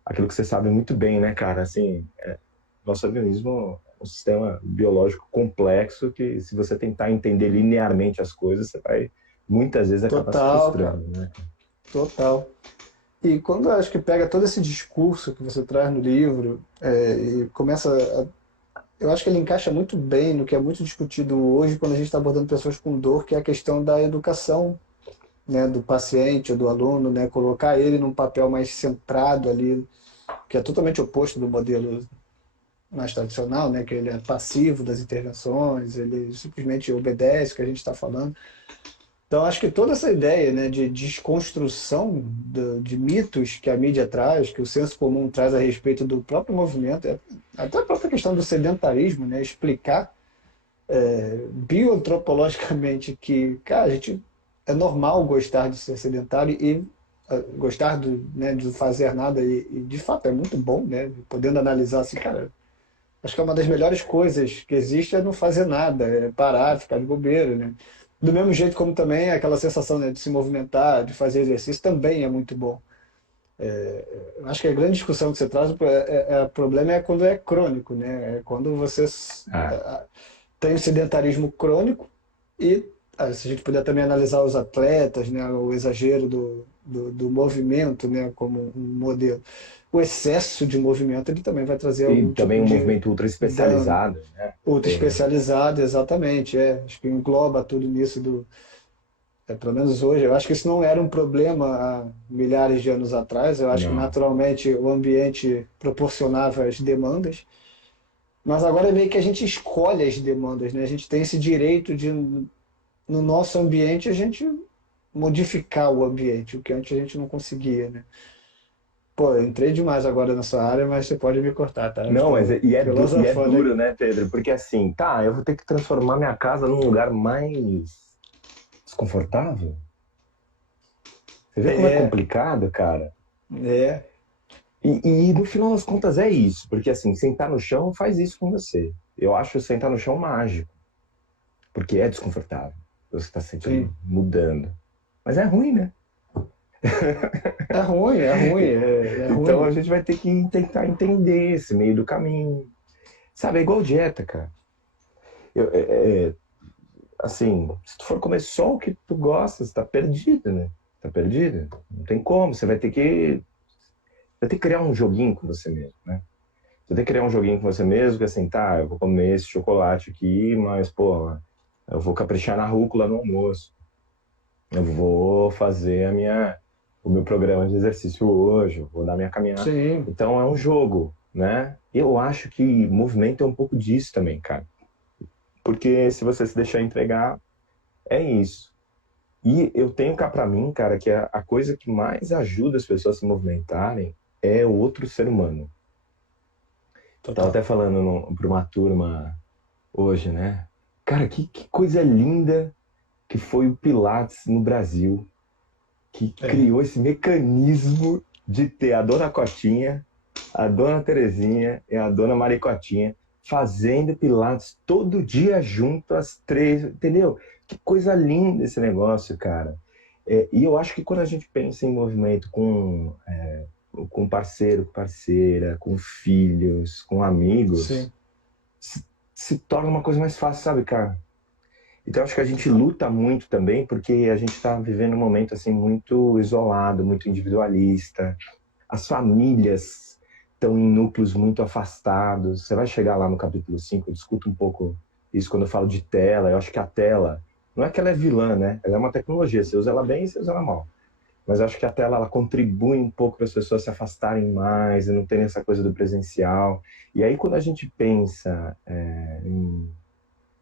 aquilo que você sabe muito bem, né, cara? Assim, nosso organismo é um sistema biológico complexo que, se você tentar entender linearmente as coisas, você vai muitas vezes acabar se Total, cara. frustrando, né? Total. E quando eu acho que pega todo esse discurso que você traz no livro e começa eu acho que ele encaixa muito bem no que é muito discutido hoje quando a gente está abordando pessoas com dor, que é a questão da educação, né, do paciente ou do aluno, né, colocar ele num papel mais centrado ali, que é totalmente oposto do modelo mais tradicional, né, que ele é passivo das intervenções, ele simplesmente obedece o que a gente está falando. Então, acho que toda essa ideia, né, de desconstrução de mitos que a mídia traz, que o senso comum traz a respeito do próprio movimento, até a própria questão do sedentarismo, né, explicar bioantropologicamente que, cara, a gente é normal gostar de ser sedentário e gostar né, de fazer nada e de fato é muito bom, né, podendo analisar assim, cara, acho que é uma das melhores coisas que existe é não fazer nada, é parar, ficar de bobeira, né? Do mesmo jeito como também aquela sensação, né, de se movimentar, de fazer exercício, também é muito bom. Acho que a grande discussão que você traz, o problema é quando é crônico, né? É quando você Ah, tem o sedentarismo crônico e se a gente puder também analisar os atletas, né, o exagero do movimento, né, como um modelo. O excesso de movimento ele também vai trazer e algum também tipo um de movimento ultra dano. especializado, né? Ultra Tem, né? especializado, exatamente, acho que engloba tudo nisso pelo menos hoje, eu acho que isso não era um problema há milhares de anos atrás, eu acho que Não. naturalmente o ambiente proporcionava as demandas, mas agora é meio que a gente escolhe as demandas, né? A gente tem esse direito de, no nosso ambiente, a gente modificar o ambiente, o que antes a gente não conseguia, né? Pô, eu entrei demais agora nessa área, mas você pode me cortar, tá? Eu Não, mas estou e é filosofando duro, aqui. né, Pedro? Porque assim, tá, eu vou ter que transformar minha casa num lugar mais desconfortável. Você vê como é É, complicado, cara? é, E no final das contas é isso, porque assim, sentar no chão faz isso com você. Eu acho sentar no chão mágico, porque é desconfortável. Você está sempre sim. mudando. Mas é ruim, né? É ruim, é Então a ruim. gente vai ter que tentar entender esse meio do caminho. Sabe, é igual dieta, cara. Assim, se tu for comer só o que tu gosta, você tá perdido, né? Tá perdido. Não tem como. Você vai ter que criar um joguinho com você mesmo, né? Você tem que criar um joguinho com você mesmo, que assim, tá, eu vou comer esse chocolate aqui, mas, pô, eu vou caprichar na rúcula no almoço. Eu vou fazer o meu programa de exercício hoje, eu vou dar minha caminhada. Sim, Então é um jogo, né? Eu acho que movimento é um pouco disso também, cara. Porque se você se deixar entregar, é isso. E eu tenho cá pra mim, cara, que a coisa que mais ajuda as pessoas a se movimentarem é o outro ser humano. Tava até total. falando para uma turma hoje, né? Cara, que coisa linda que foi o Pilates no Brasil, que É, criou esse mecanismo de ter a dona Cotinha, a dona Terezinha e a dona Maricotinha fazendo Pilates todo dia junto às 3, entendeu? Que coisa linda esse negócio, cara. E eu acho que quando a gente pensa em movimento com parceiro, com parceira, com filhos, com amigos, sim. se torna uma coisa mais fácil, sabe, cara? Então acho que a gente luta muito também porque a gente está vivendo um momento assim muito isolado, muito individualista. As famílias estão em núcleos muito afastados. Você vai chegar lá no capítulo 5, eu discuto um pouco isso quando eu falo de tela. Eu acho que a tela, não é que ela é vilã, né? Ela é uma tecnologia, você usa ela bem e você usa ela mal. Mas eu acho que a tela ela contribui um pouco para as pessoas se afastarem mais e não terem essa coisa do presencial. E aí quando a gente pensa em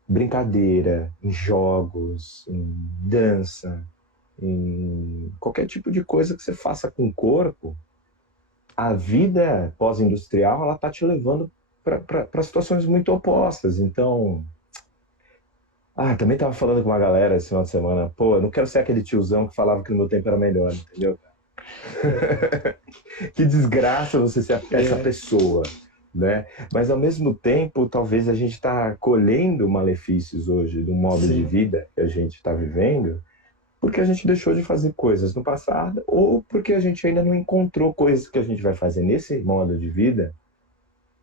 brincadeira, em jogos, em dança, em qualquer tipo de coisa que você faça com o corpo, a vida pós-industrial ela tá te levando para situações muito opostas. Então, também tava falando com uma galera esse final de semana, pô, eu não quero ser aquele tiozão que falava que no meu tempo era melhor, entendeu? Que desgraça você ser essa É, pessoa, né? Mas ao mesmo tempo, talvez a gente está colhendo malefícios hoje do modo de sim. vida que a gente está vivendo, porque a gente deixou de fazer coisas no passado ou porque a gente ainda não encontrou coisas que a gente vai fazer nesse modo de vida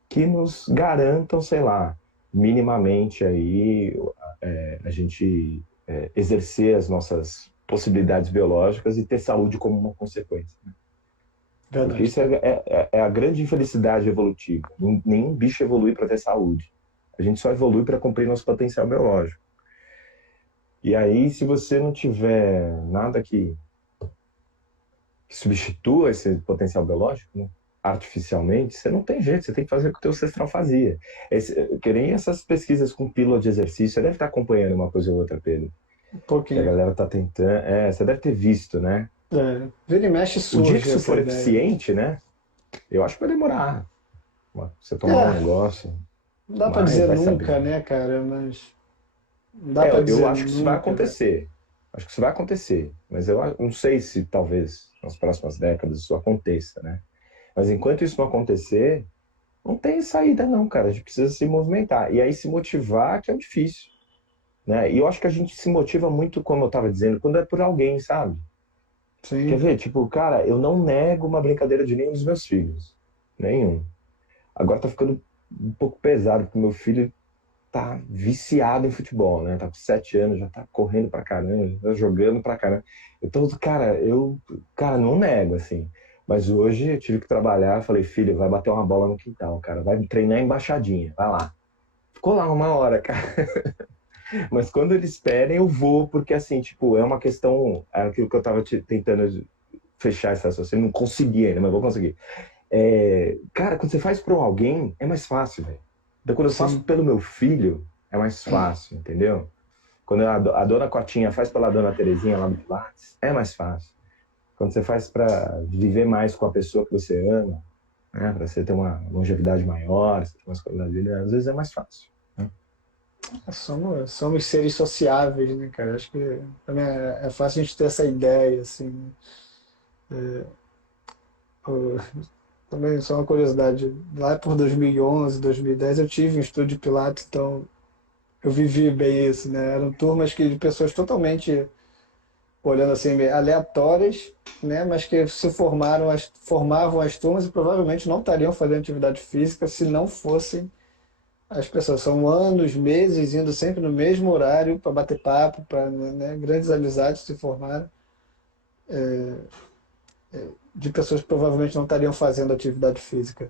que nos garantam, sei lá, minimamente aí a gente exercer as nossas possibilidades biológicas e ter saúde como uma consequência. Porque Verdade. isso é a grande infelicidade evolutiva. Nenhum bicho evolui para ter saúde. A gente só evolui para cumprir nosso potencial biológico. E aí, se você não tiver nada que substitua esse potencial biológico, né, artificialmente, você não tem jeito, você tem que fazer o que o teu ancestral fazia. Que nem essas pesquisas com pílula de exercício, você deve estar acompanhando uma coisa ou outra, Pedro, Um que a pouquinho. galera está tentando. Você deve ter visto, né? É, vira e mexe O dia que surge isso essa for ideia. eficiente, né? Eu acho que vai demorar. Você tomar um É, negócio, não dá pra mas dizer vai saber. nunca, né, cara? Mas não dá pra Eu dizer acho que isso vai nunca, né? acontecer. Acho que isso vai acontecer. Mas eu não sei se talvez nas próximas décadas isso aconteça, né? Mas enquanto isso não acontecer, não tem saída não, cara. A gente precisa se movimentar. E aí se motivar que é difícil, né? E eu acho que a gente se motiva muito, como eu estava dizendo, quando é por alguém, sabe? Quer Sim, ver? Tipo, cara, eu não nego uma brincadeira de nenhum dos meus filhos. Nenhum. Agora tá ficando um pouco pesado, porque meu filho tá viciado em futebol, né? Tá com 7 anos, já tá correndo pra caramba, já tá jogando pra caramba. Então, cara, não nego, assim. Mas hoje eu tive que trabalhar, falei, filho, vai bater uma bola no quintal, cara, vai treinar embaixadinha, vai lá. Ficou lá uma hora, cara. Mas quando eles pedem, eu vou, porque assim, tipo, é uma questão, é aquilo que eu tava tentando fechar essa associação, não consegui ainda, mas vou conseguir. Cara, quando você faz para alguém, é mais fácil, velho. Então, quando eu faço sim. pelo meu filho, é mais fácil, entendeu? Quando a dona Cotinha faz pela dona Terezinha lá do Pilates, é mais fácil. Quando você faz para viver mais com a pessoa que você ama, né? Para você ter uma longevidade maior, você ter mais qualidade de vida, às vezes é mais fácil, né? Somos seres sociáveis, né, cara? Acho que também é fácil a gente ter essa ideia, assim. O- Também só uma curiosidade, lá por 2011, 2010 eu tive um estúdio de Pilates, então eu vivi bem isso, né? Eram turmas de pessoas totalmente, olhando assim, meio aleatórias, né? Mas que se formavam as turmas e provavelmente não estariam fazendo atividade física se não fossem as pessoas. São anos, meses, indo sempre no mesmo horário para bater papo, para, né, grandes amizades se formaram de pessoas que provavelmente não estariam fazendo atividade física,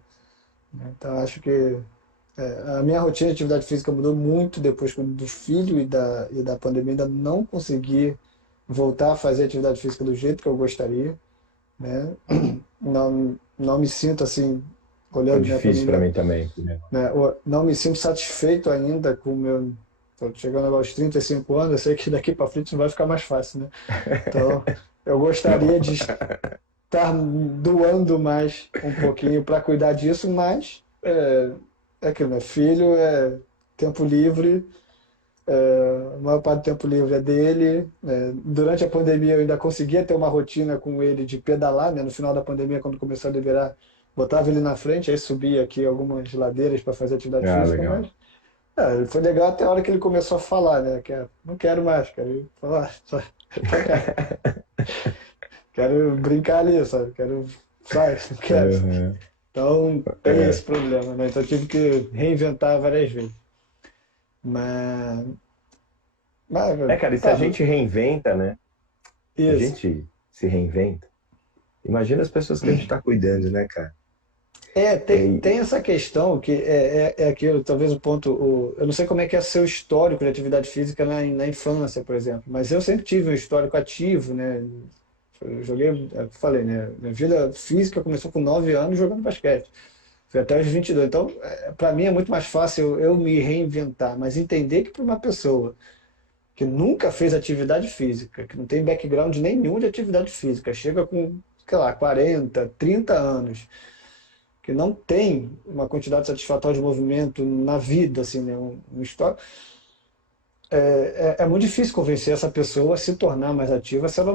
né? Então acho que a minha rotina de atividade física mudou muito depois do filho e da pandemia. Ainda não consegui voltar a fazer atividade física do jeito que eu gostaria, né? Não me sinto assim, Tá olhando, né, para mim, difícil para mim também, né? né? Não me sinto satisfeito ainda com o meu. Tô chegando agora aos 35 anos, eu sei que daqui para frente não vai ficar mais fácil, né? Então, eu gostaria de estar doando mais um pouquinho para cuidar disso, mas é aquilo, né? Filho é tempo livre, a maior parte do tempo livre é dele. Durante a pandemia eu ainda conseguia ter uma rotina com ele de pedalar, né? No final da pandemia, quando começou a liberar, botava ele na frente, aí subia aqui algumas ladeiras para fazer atividade Ah, física, legal. mas foi legal até a hora que ele começou a falar, né? Não quero mais, quero falar, só pra cá. Quero brincar ali, sabe? Sai, não quero. Uhum. Então tem esse É. problema, né? Então eu tive que reinventar várias vezes. Mas, mas É, cara, e se a tá, gente reinventa, né? A isso. gente se reinventa. Imagina as pessoas que a gente está cuidando, né, cara? Tem essa questão que é aquilo, talvez o ponto. Eu não sei como é que é seu histórico de atividade física na infância, por exemplo, mas eu sempre tive um histórico ativo, né? Eu joguei, falei, né? Minha vida física começou com 9 anos jogando basquete. Foi até os 22. Então, para mim é muito mais fácil eu me reinventar, mas entender que para uma pessoa que nunca fez atividade física, que não tem background nenhum de atividade física, chega com, sei lá, 40, 30 anos, que não tem uma quantidade satisfatória de movimento na vida, assim, né? Histórico, é muito difícil convencer essa pessoa a se tornar mais ativa se ela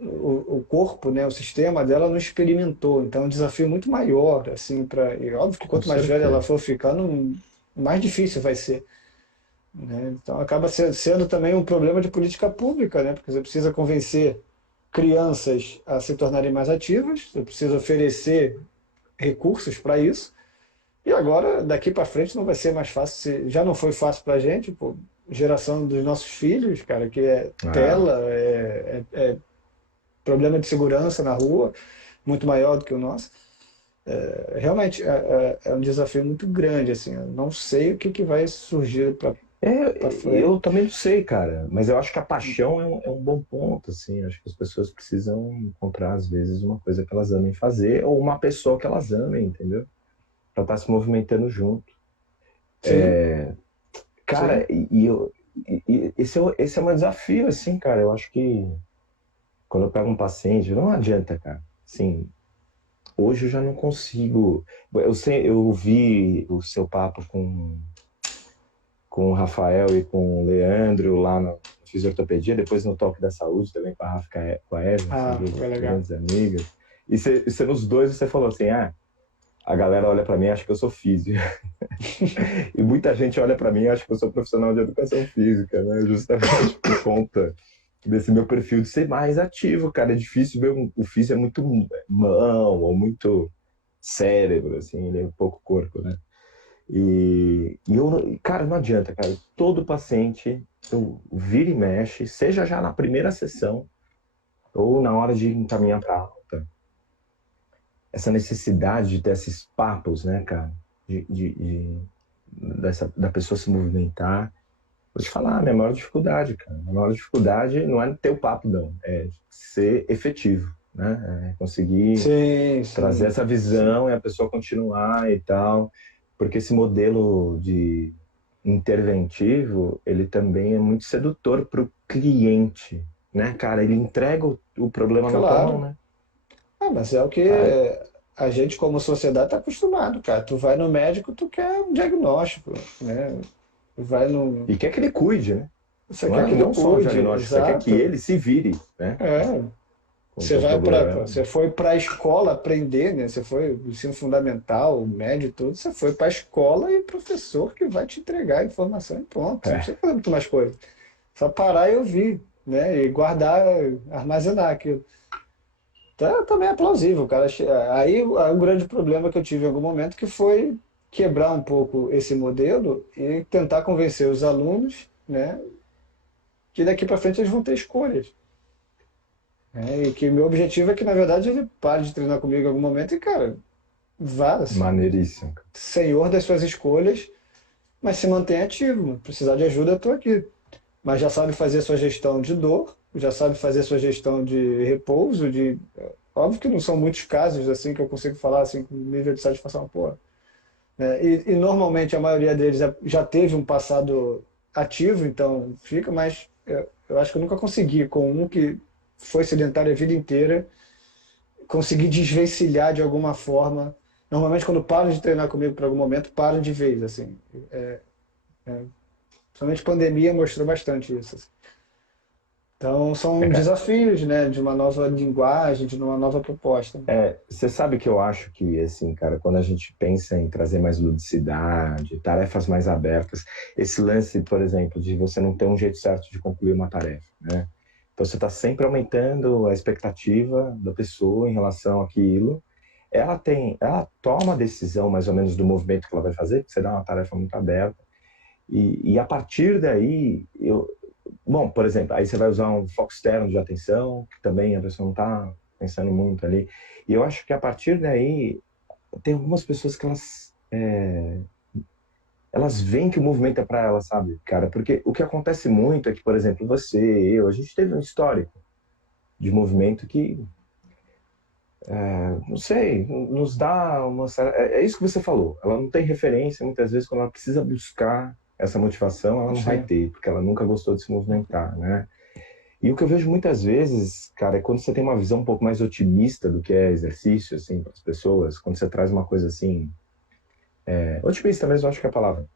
o corpo, né, o sistema dela não experimentou. Então é um desafio muito maior, assim, e óbvio que Com quanto mais velha ela certeza. for ficando, mais difícil vai ser, né? Então acaba sendo também um problema de política pública, né? Porque você precisa convencer crianças a se tornarem mais ativas, você precisa oferecer recursos para isso. E agora, daqui para frente, não vai ser mais fácil. Já não foi fácil para a gente, pô, geração dos nossos filhos, cara, que é Ah, tela, é problema de segurança na rua, muito maior do que o nosso. Realmente é um desafio muito grande, assim. Eu não sei o que vai surgir para eu frente. também não sei, cara, mas eu acho que a paixão é um bom ponto, assim. Acho que as pessoas precisam encontrar, às vezes, uma coisa que elas amem fazer ou uma pessoa que elas amem, entendeu? Pra estar se movimentando junto. Sim, Cara, sim. esse é um desafio, assim, cara. Eu acho que quando eu pego um paciente, não adianta, cara. Assim, hoje eu já não consigo. Eu vi o seu papo com o Rafael e com o Leandro lá no Fisiortopedia, depois no Toque da Saúde também com a Rafa e com a Evelyn, são Ah, duas foi legal. grandes amigas. E você nos dois você falou assim: ah, a galera olha para mim e acha que eu sou físico. E muita gente olha para mim e acha que eu sou profissional de educação física, né? Justamente por conta desse meu perfil de ser mais ativo, cara. É difícil ver o físico é muito mão ou muito cérebro, assim, ele é pouco corpo, né? Cara, não adianta, cara. Todo paciente, eu vira e mexe, seja já na primeira sessão ou na hora de encaminhar para alta, essa necessidade de ter esses papos, né, cara? Da pessoa se movimentar. Vou te falar, a minha maior dificuldade, cara. A maior dificuldade não é ter o papo, não. É ser efetivo, né? É conseguir Sim, trazer sim, essa sim. visão e a pessoa continuar e tal. Porque esse modelo de interventivo, ele também é muito sedutor para o cliente. né, cara? Ele entrega o problema na tua mão, Claro. né? Ah, mas é o que Aí, a gente, como sociedade, está acostumado, cara. Tu vai no médico, tu quer um diagnóstico, né? Vai no. e quer que ele cuide, né? Você Não é quer que que ele não só um cuide, diagnóstico, você quer que exato. ele se vire, né? É. Com o teu Você problema. foi para a escola aprender, né? Você foi ensino fundamental, médio, e tudo. Você foi para a escola e o professor que vai te entregar a informação e pronto. Você não precisa É, fazer muito mais coisa. Só parar e ouvir, né? E guardar, armazenar aquilo. Então, também é plausível, cara. Aí o grande problema que eu tive em algum momento que foi quebrar um pouco esse modelo e tentar convencer os alunos, né, que daqui para frente eles vão ter escolhas. Né? E que meu objetivo é que, na verdade, ele pare de treinar comigo em algum momento e, cara, vá, maneiríssimo. senhor das suas escolhas, mas se mantém ativo. Precisar de ajuda, eu estou aqui. Mas já sabe fazer sua gestão de dor, já sabe fazer sua gestão de repouso, de. Óbvio que não são muitos casos assim que eu consigo falar assim com nível de satisfação, pô. Né? E normalmente a maioria deles já teve um passado ativo, então fica, mas eu acho que eu nunca consegui com um que foi sedentário a vida inteira, conseguir desvencilhar de alguma forma. Normalmente quando param de treinar comigo por algum momento, param de vez, assim. Principalmente pandemia mostrou bastante isso, assim. Então, É, são cara, desafios, né, de uma nova linguagem, de uma nova proposta. você sabe que eu acho que, assim, cara, quando a gente pensa em trazer mais ludicidade, tarefas mais abertas, esse lance, por exemplo, de você não ter um jeito certo de concluir uma tarefa, né? Então, você está sempre aumentando a expectativa da pessoa em relação àquilo. Ela toma a decisão mais ou menos do movimento que ela vai fazer, porque você dá uma tarefa muito aberta. E a partir daí, bom, por exemplo, aí você vai usar um foco externo de atenção, que também a pessoa não está pensando muito ali. E eu acho que a partir daí, tem algumas pessoas que elas veem que o movimento é para elas, sabe, cara? Porque o que acontece muito é que, por exemplo, você, eu, a gente teve um histórico de movimento que, não sei, nos dá uma. É isso que você falou. Ela não tem referência, muitas vezes, quando ela precisa buscar essa motivação, ela não vai Sim, ter, porque ela nunca gostou de se movimentar, né? E o que eu vejo muitas vezes, cara, é quando você tem uma visão um pouco mais otimista do que é exercício, assim, para as pessoas, quando você traz uma coisa assim, otimista mesmo, acho que é a palavra,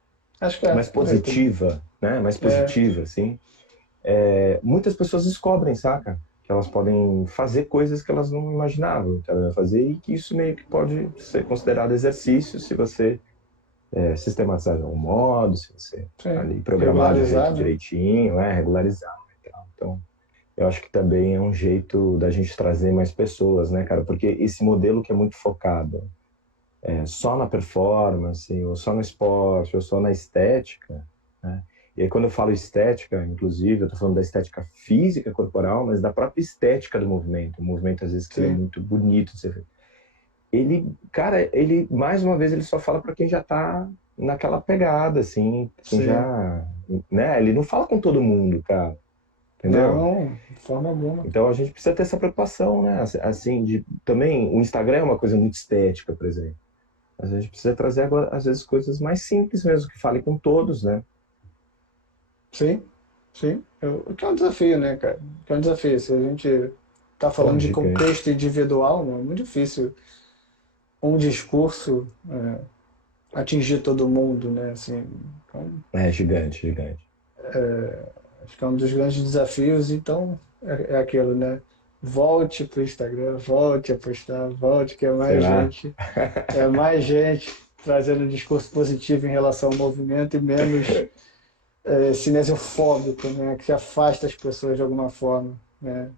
acho que mais é também. positiva, né? Mais É, positiva, assim. Muitas pessoas descobrem, saca? Que elas podem fazer coisas que elas não imaginavam que elas iam fazer e que isso meio que pode ser considerado exercício se você sistematizar de algum modo, se você sim. ali programar de um jeito Regularizado. direitinho, regularizar e tal. Então, eu acho que também é um jeito da gente trazer mais pessoas, né, cara? Porque esse modelo que é muito focado só na performance, ou só no esporte, ou só na estética, né? E aí, quando eu falo estética, inclusive, eu tô falando da estética física corporal, mas da própria estética do movimento. O movimento, às vezes, que ele é Sim, muito bonito de ser feito. Ele, cara, ele, mais uma vez, ele só fala para quem já tá naquela pegada, assim, quem sim. já, né? Ele não fala com todo mundo, cara, entendeu? Não, de forma alguma. Então a gente precisa ter essa preocupação, né? Assim, de também o Instagram é uma coisa muito estética, por exemplo. Mas a gente precisa trazer agora, às vezes, coisas mais simples mesmo, que falem com todos, né? Sim, sim. O que é um desafio, né, cara? O que é um desafio. Se a gente está Pô, falando de gigante. contexto individual, né, é muito difícil um discurso atingir todo mundo, né? Assim, então, É gigante, gigante. acho que é um dos grandes desafios, então é aquilo, né? Volte para o Instagram, volte a postar, volte, que Será? é mais gente trazendo um discurso positivo em relação ao movimento e menos cinesiofóbico, né? Que afasta as pessoas de alguma forma, né?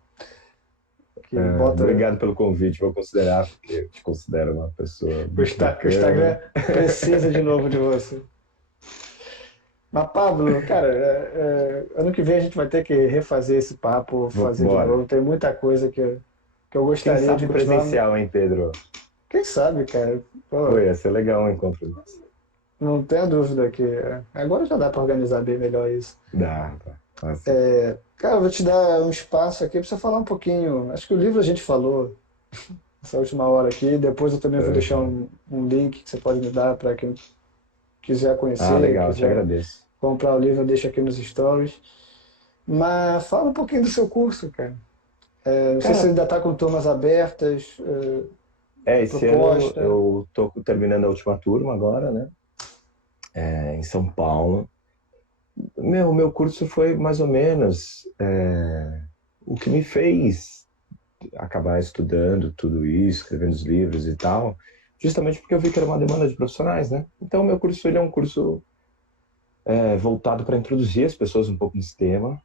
Que bota. Obrigado pelo convite, vou considerar, porque eu te considero uma pessoa muito O Instagram bacana. precisa de novo de você. Mas, Pablo, cara, ano que vem a gente vai ter que refazer esse papo, fazer de Bora. novo. Tem muita coisa que eu Quem gostaria de sabe continuar. presencial, hein, Pedro? Quem sabe, cara? Pô, Pô, ia ser legal um encontro nosso. não tenho dúvida que agora já dá para organizar bem melhor isso. Dá, tá. Assim. Cara, eu vou te dar um espaço aqui para você falar um pouquinho. Acho que o livro a gente falou essa última hora aqui. Depois eu também vou deixar Uhum. um link que você pode me dar para quem quiser Ah, conhecer, legal, te quiser agradeço. comprar o livro, eu deixo aqui nos stories. Mas fala um pouquinho do seu curso, cara. Não sei se você Cara, ainda está com turmas abertas, esse ano proposta. eu tô terminando a última turma agora, né? Em São Paulo. Meu curso foi mais ou menos o que me fez acabar estudando tudo isso, escrevendo os livros e tal, justamente porque eu vi que era uma demanda de profissionais, né? Então, meu curso ele é um curso voltado para introduzir as pessoas um pouco nesse tema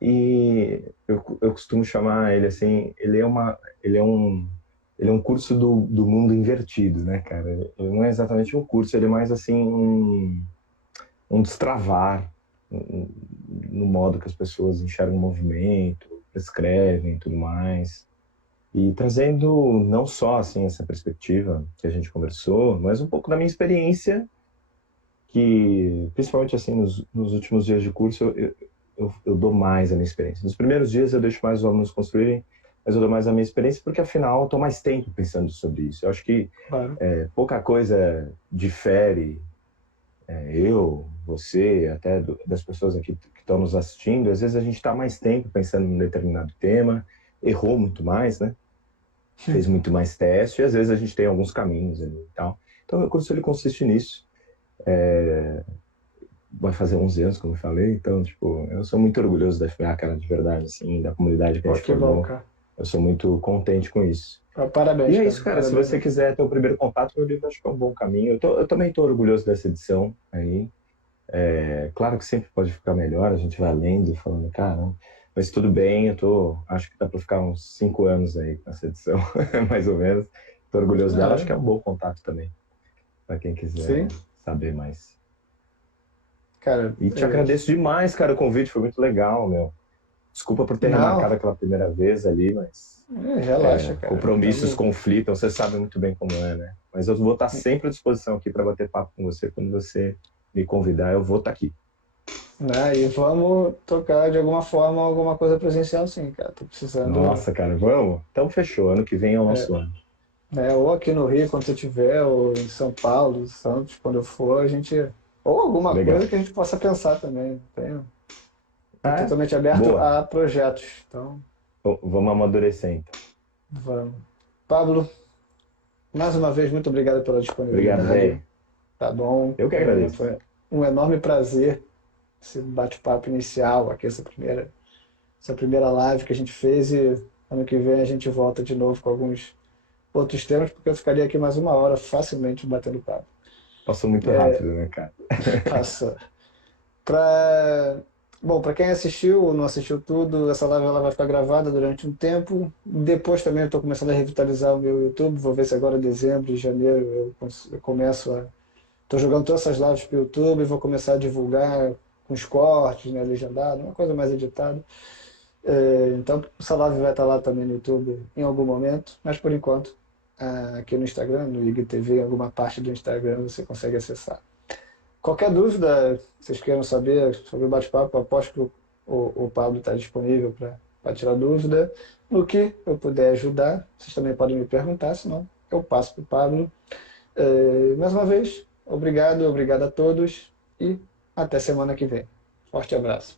e eu costumo chamar ele assim, ele é um curso do mundo invertido, né, cara? Ele não é exatamente um curso, ele é mais assim um destravar no modo que as pessoas enxergam o movimento, escrevem e tudo mais. E trazendo não só assim essa perspectiva que a gente conversou, mas um pouco da minha experiência, que principalmente assim nos últimos dias de curso eu dou mais a minha experiência. Nos primeiros dias eu deixo mais os alunos construírem, mas eu dou mais a minha experiência porque afinal eu estou mais tempo pensando sobre isso. Eu acho que Claro. pouca coisa difere eu, você, até das pessoas aqui que estão nos assistindo. Às vezes a gente está mais tempo pensando em um determinado tema, errou muito mais, né? Fez muito mais teste, e às vezes a gente tem alguns caminhos ali e tal. Então, o meu curso ele consiste nisso. Vai fazer 11 anos, como eu falei, então, tipo, eu sou muito orgulhoso da FBA, cara, de verdade, assim, da comunidade que a Pô, gente que bom, formou. cara. Eu sou muito contente com isso. E Parabéns, é cara. isso, cara. Se Parabéns você mesmo. quiser ter o primeiro contato, meu livro acho que é um bom caminho. Eu também estou orgulhoso dessa edição aí. Claro que sempre pode ficar melhor, a gente vai lendo e falando, caramba, mas tudo bem, acho que dá para ficar uns 5 anos aí com essa edição, mais ou menos. Estou orgulhoso dela, Ah, acho que é um bom contato também, para quem sim, quiser saber mais. cara. E te agradeço demais, cara, o convite foi muito legal, meu. Desculpa por ter Não, remarcado aquela primeira vez ali, mas relaxa, cara. compromissos conflitam, você sabe muito bem como é, né? Mas eu vou estar sempre à disposição aqui para bater papo com você. Quando você me convidar, eu vou estar aqui. Né? E vamos tocar de alguma forma alguma coisa presencial, sim, cara. Tô precisando, Nossa, cara, vamos? Então fechou. Ano que vem é o nosso ano. né? Ou aqui no Rio, quando você estiver, ou em São Paulo, Santos, quando eu for, a gente. Ou alguma coisa Legal. que a gente possa pensar também. Tô Ah, é? totalmente aberto Boa. a projetos. Então, Vamos amadurecer então. vamos. Pablo, mais uma vez, muito obrigado pela Obrigado, disponibilidade. velho. Tá bom? Eu que agradeço. Foi um enorme prazer esse bate-papo inicial aqui, essa primeira live que a gente fez e ano que vem a gente volta de novo com alguns outros temas, porque eu ficaria aqui mais uma hora facilmente batendo papo. Passou muito rápido, né, cara? Passa. Pra... Bom, para quem assistiu ou não assistiu tudo, essa live ela vai ficar gravada durante um tempo. Depois também eu estou começando a revitalizar o meu YouTube. Vou ver se agora em dezembro, em janeiro eu começo a. Estou jogando todas essas lives para o YouTube e vou começar a divulgar com os cortes, né, legendado, uma coisa mais editada. Então, essa live vai estar lá também no YouTube em algum momento, mas por enquanto, aqui no Instagram, no IGTV, em alguma parte do Instagram você consegue acessar. Qualquer dúvida que vocês queiram saber sobre o bate-papo, eu aposto que o Pablo está disponível para tirar dúvida. No que eu puder ajudar, vocês também podem me perguntar, senão eu passo para o Pablo. Mais uma vez, obrigado a todos e até semana que vem. Forte abraço.